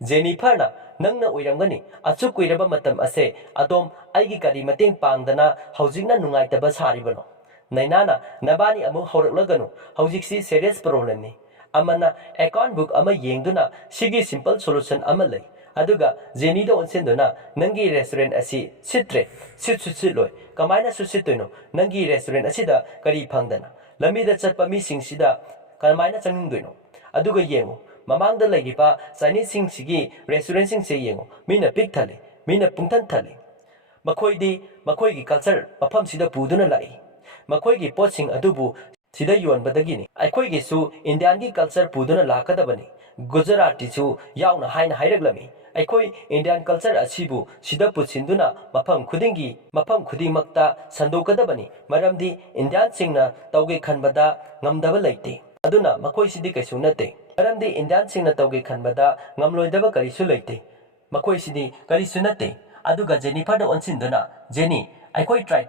Jennifer na nangna oiramgani achu kuiraba matam ase adom aigi kari mateng pangdana haujikna nungaitaba saribano. Nainana nabani amu horaklaganu haujiksi serious problem ni. Amana account book ama yengduna sigi simple solution ama lay. Aduga Jenny da onsenduna nangi restaurant asi sitre sitloi kamaina susitoino nangi restaurant asida kari phangdana lamida chatpa mi singsida kamaina changingdoino. Aduga yengo mamangda laigipa Chinese singsigi restaurant singse yengo mina pik thale mina pungthan thale. Makoigi culture mafam sida puduna lai. Makoigi potsing adubu sida yonbadagini. Aikoigi su Indian gi culture puduna lakadabani. Gujarati su yauna haina hairaklami. Aikoi Indian culture asibu sida putsinduna mafam khudingmakta sandokadabani. Maramdi Indian singna tauge khanbada ngamdaba laite. Aduna makoi sidi kaisu nate. Maramdi Indian singna tauge khanbada ngamloidaba karisu laite. Makoi sidi karisu nate. Aduga Jennifer da onsinduna Jenny aikoi try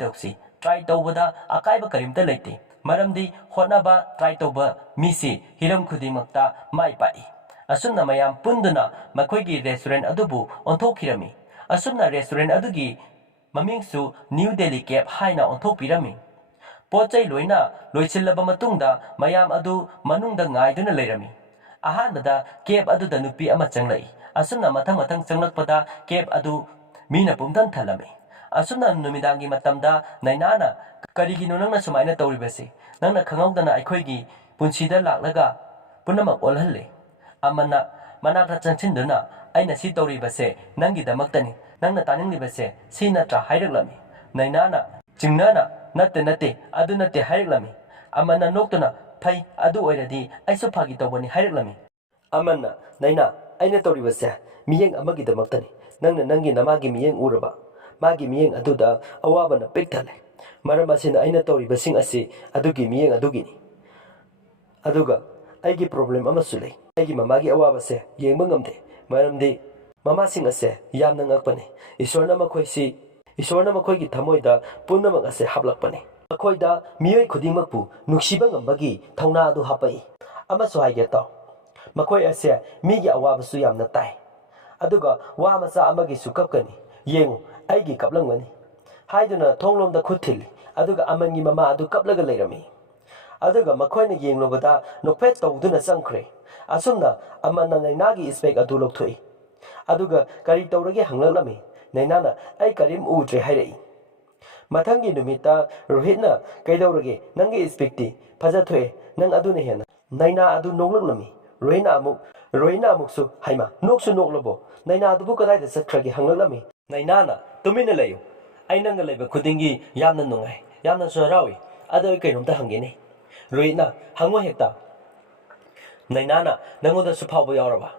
tawbada akaiba karimta laite. Maramdi hotnaba try tawba misi hiram khudingmakta mai pai. Asumna mayam punduna makoigi restaurant adubu onthokirami. Asumna restaurant adugi mamingsu New Delhi Cab haina onthokpirami. Pochai loina loichillaba matungda mayam adu manungda ngaiduna leirami. Ahanbada cab aduda nupi ama changlai. Asumna mathang changlakpada cab adu mina pumtan thalami. Asumna numidangi matamda nainana karigino nangna sumaina tawribase. Nangna khangawdana aikoigi punsida laklaga punamak olhalle. Amana manakta changchinduna aina si tawribase nangi damaktani nangna taninglibase si natra hairaklami. Nainana chingnana nate adu nate hairaklami. Amana noktuna phai adu oiradi aisu phagi tawbani hairaklami. Amana naina aina tawribase miyeng amagi damaktani nangna nangi namagi miyeng uraba magi miyeng aduda awabana pikthale. Maram asina aina tawribasing asi adugi miyeng adugini. Aduga aigi problem amasu lay. Aigi mamagi awabase yengba ngamde. Maramdi mamasing ase yamna ngakpani. Isorna makoigi thamoida punamak ase haplakpani. Makoida miyoi khudingmakpu nuksiba ngambagi thauna adu hapai. Amasu haige taw. Makoi ase migi awabasu yamna tai. Aduga wa macha amagi sukapkani. Yengu aigi kaplangmani. Haiduna thonglomda khuthili. Aduga amangi mama adu kaplaga leirami. Aduga makoina yenglobada nokphet tawduna changkhre. Asumna amana nainagi spek adu lokthoi. Aduga kari tawrage hanglaklami. Nainana ai karim udre hairai. Mathangi numita Rohitna kaidawrage nangi spekti phajathoe nang aduna hena. Naina adu noglaklami. Rohina amuksu haima noksu noklobo. Naina adubu kadaida chatkrage hanglaklami. Nainana tumina layo. Ai nanga laiba khudingi yamna nungai. Yamna sorawi. Adu kainomta hangene. Rohitna hango hekta. Nainana nangoda supawba yauraba.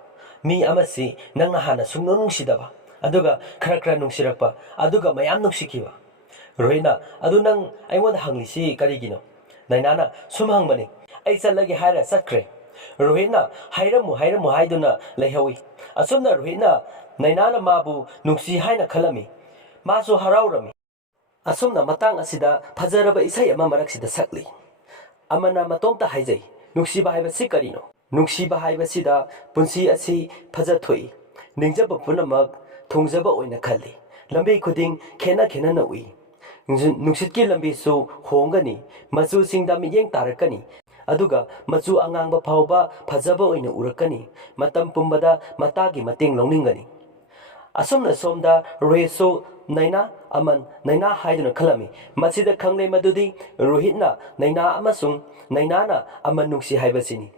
Mi amasi nangna hana sungno nungsidaba. Aduga khara khara nungsirakpa aduga mayam nungsikiba Rohitna adu nang aingwanda hanglisi karigino Nainana sum hangmani ai chatlagi haira chakre Rohitna hairamu haiduna leihawi asumna Rohitna Nainana mabu nungsi haina khalami masu haraurami asumna matang asida phajaraba isai ama maraksida sakli amana matomta haijai nungsiba haibasi karino nungsiba haibasida punsi asi phajathoi ningjaba punamak thongjaba oina khali lambi khuding khena na ui nungsit ki lambi su hongani machu singda miyeng tarakani aduga machu angangba phauba phajaba oina urakani matam pumbada matagi mating longningani asumna somda reso naina aman naina haiduna khalami masida khangle madudi Rohitna naina amasung nainana aman nungsi haibasini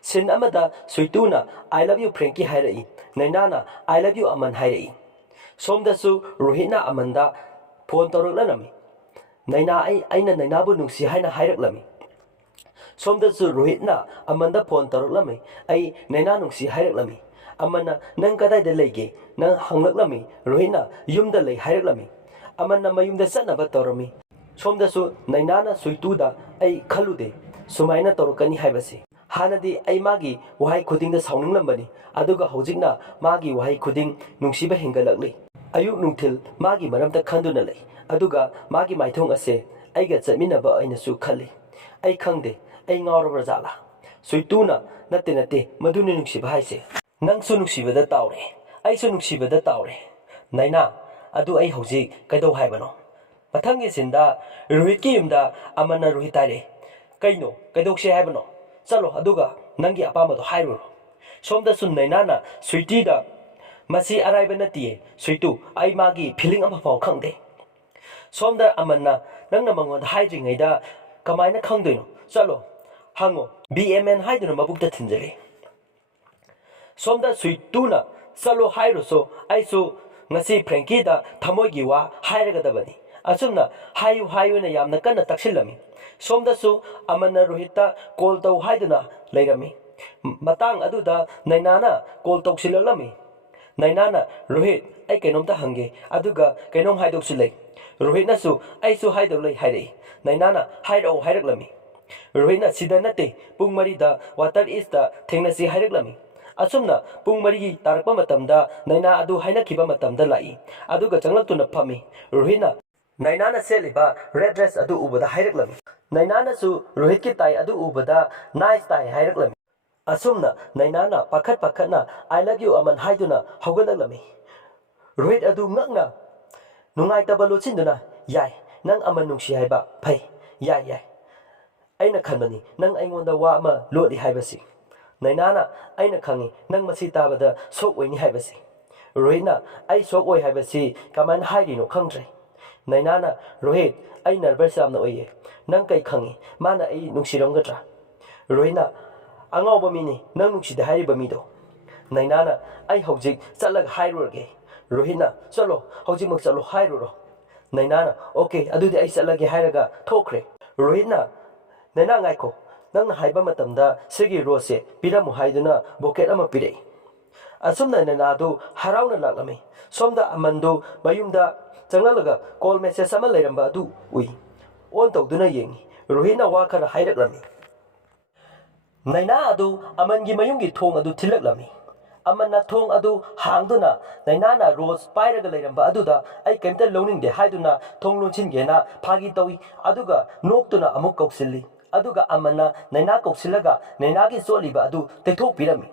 sin amada suituna I love you Frankie hairai nainana I love you aman hairai somda su Rohitna amanda phone tawraklanami naina aina nainabu nungsi haina hairaklami somda su Rohitna amanda phone tawraklami ai naina nungsi hairaklami amana nang kadai da leige nang hanglakami Rohitna yumda lei hairaklami amana mayumda chanaba tawrami somda su nainana suituda ai khalude sumaina tawrakani haibasi hanadi ai magi wahai khudingda sauninglamani aduga hojikna magi wahai khuding nungsiba hengalakli ayuk nungthil magi maramta khanduna lei aduga magi maithong ase aiga chatminaba aina su khali ai khangde ai ngawrabra jala suituna natte maduni nungsiba haise nangsu nungsibada tawre aisu nungsibada tawre naina adu ai hojik kaidau haibano pathangi sinda Rohitki yumda amana Rohitare kaino kaidokse haibano chalo aduga nangi apamado hairuro somda sun nainana suitida masi araiba natie suitu ai magi feeling ama pau khangde somda amanna nangna mangon haidringaida kamaina khangdoino chalo hango BMN haiduna mabukta thinjali somda suituna chalo hairuso aisu ngasi Frankie da thamoigi wa hairagadabani asumna hayu na yamna kanna taksilami somda su amana Rohita call taw haiduna leirami matang aduda nainana call taw silalami nainana Rohit ai kainomta hange aduga kainom haidok silai Rohitna su ai su haidok lei hairei nainana hairau hairaklami Rohitna sida nate pung mari da water is da thengnasi hairaklami asumna pung mari tarakpa matamda naina adu haina kiba matamda lai aduga changlakutuna phami Rohitna nainana seliba red dress adu ubada hairaklami nainana su Rohit ki tai adu ubada nice tai hairaklami asumna nainana pakhatna I love you aman haiduna haugalakami Rohit adu ngakna nungai tabalo chinduna yai nang aman nungsi haiba phai yai aina khanbani nang aingonda wa ama lodi haibasi nainana aina khangi nang masi tabada sok oini haibasi Rohitna ai sok oi haibasi kaman hairino khangdre nainana Rohit ai nervous amna oye nang kai khangi mana ai nungsiramgadra Rohitna angawba mini nang nungsida hairiba mido nainana ai hojik chatlaga hairurge Rohitna chalo hojik mak chalo hairuro nainana okay adudi ai chatlage hairaga thokre Rohitna naina ngaiko nang haiba matamda sigi rose piramu haiduna bucket ama pirei asumna nainadu harauna laklami somda amando mayumda changlalaga call message ama leiramba adu ui on tawduna yengi Rohitna wa khara hairaklami naina adu amangi mayumgi thong adu thilaklami amanna thong adu hangduna nainana rose pairaga leiramba aduda ai kemta loningde haiduna thong lonchingena phagi tawi aduga noktuna amuk koksilli aduga amana naina koksilaga naina gi soliba adu teithok pirami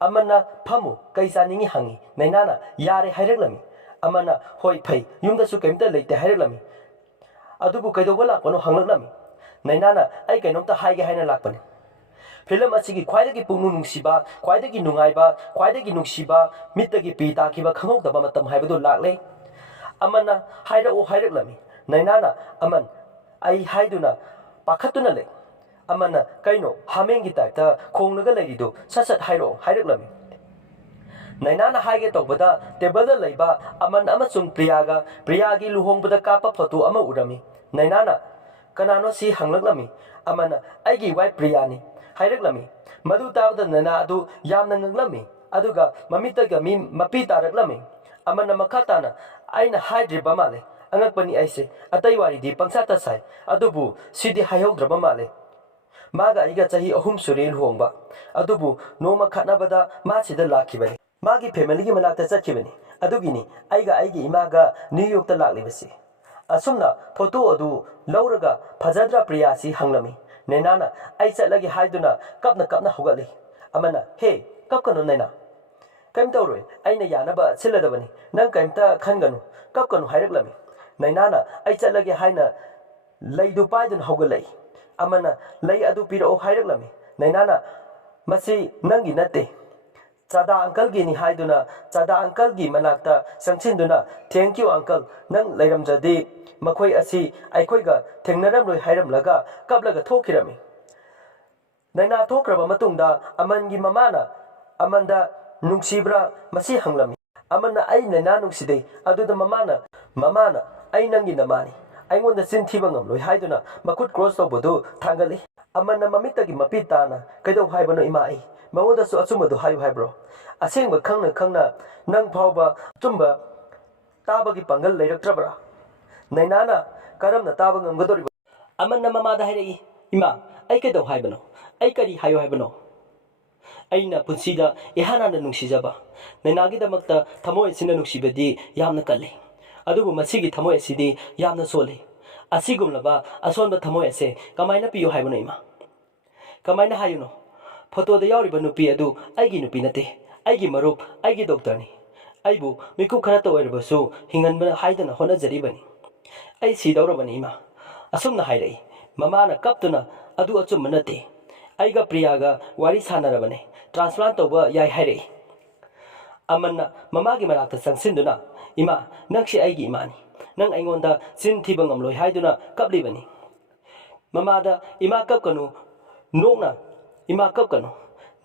amana phamu kaisa ningi hangi nainana yare haireklami amana hoi phai yumda su kemta leite haireklami adubu kaidobala kono hanglaknami nainana ai kainomta haige haina lakpani film asigi khwaidagi pungnu nungsiba khwaidagi nungaiba khwaidagi nungsiba mittagi pita kiba khangokdaba matam haibadu lakle amana haira o haireklami nainana aman ai haiduna pakhatuna le amana kaino hamengi taita khonglaga leirido sasat hairo haireklami nainana haige tawbada table leiba aman amasung priyagi luhongbada kapa photo ama urami nainana kanano si hanglaklami amana aigi wife priyani haireklami madu tabda nana adu yamna ngaglami aduga mamitaga mi mapi taraklami amana makatana aina haidriba male angakpani aise atai waridi pangsata sai adubu sidi haihaudraba male maga aiga chahi ahum suril hongba adubu noma khatnabada ma sida lakhibani magi family gi manakta chakhibani adugini aiga aigi imaga New York ta laklibasi asumna photo adu lauraga phajadra priyasi hanglami nainana ai chatlagi haiduna kapna hogali amana he kapkano naina kaim tawroi aina yanaba siladabani nang kaimta khanganu kapkanu hairaklami nainana ai chatlagi haina leidu paidun hogalai amana lei adu piro hairaklami nainana masi nangi nate chada uncle gi ni haiduna chada uncle gi manakta sangchinduna thank you uncle nang leiramjadi makhoi asi aikhoiga thengnaramloi hairamlaga kaplaga thokirami naina thokraba matungda amangi mamana amanda nungsibra masi hanglami amana ai naina nungsidei aduda mamana ai nangi namani aingonda chintiba ngamloi haiduna makut cross tawbodu thangali amana mamitagi mapitana kaidau haibano ima ai mangoda su achumadu hayu haibro asengba khangna nang phawba chumba tabagi pangal leiraktrabra nainana karamna taba ngamgadoriba amana mamada hairei ima ai kaidau haibano ai kari hayu haibano aina punsida ihanana nungsijaba nainagi damakta thamoi sina nungsibadi yamna kalli adubu masigi thamoi asidi yamna sole asigumlaba asonda thamoi ase kamaina piyo haibano ima kamaina hayuno photo da yauriba nupi adu aigi nupi nate aigi marup aigi doctor ni aibu miku khara to oirbasu hinganba haidana hona jaribani ai sidawrabani ima asumna hairei mamana kaptuna adu achum nate aiga priyaga wari sanarabane transplant toba yai hairei amanna mamagi marakta sangsinduna ima nangsi aigi imani nang aingonda sin thiba ngamloi haiduna kaplibani mamada ima kapkanu nokna ima kapkanu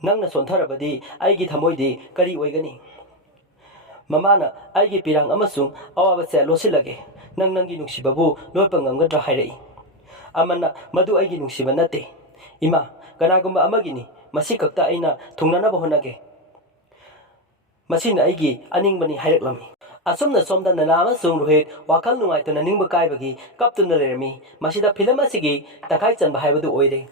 nangna sontharabadi aigi thamoidi kari oigani mamana aigi pirang amasung awabase losilage nangi nungsibabu lotpa ngamgadra hairei amana madu aigi nungsiba nate ima kanagumba amagini masi kakta aina thungnanaba honage masina aigi aningbani haireklami asumna somda nana amasung rohit wakal nungaituna ningba kaibagi kaptuna lerami masida film asigi takai chanba haibadu oire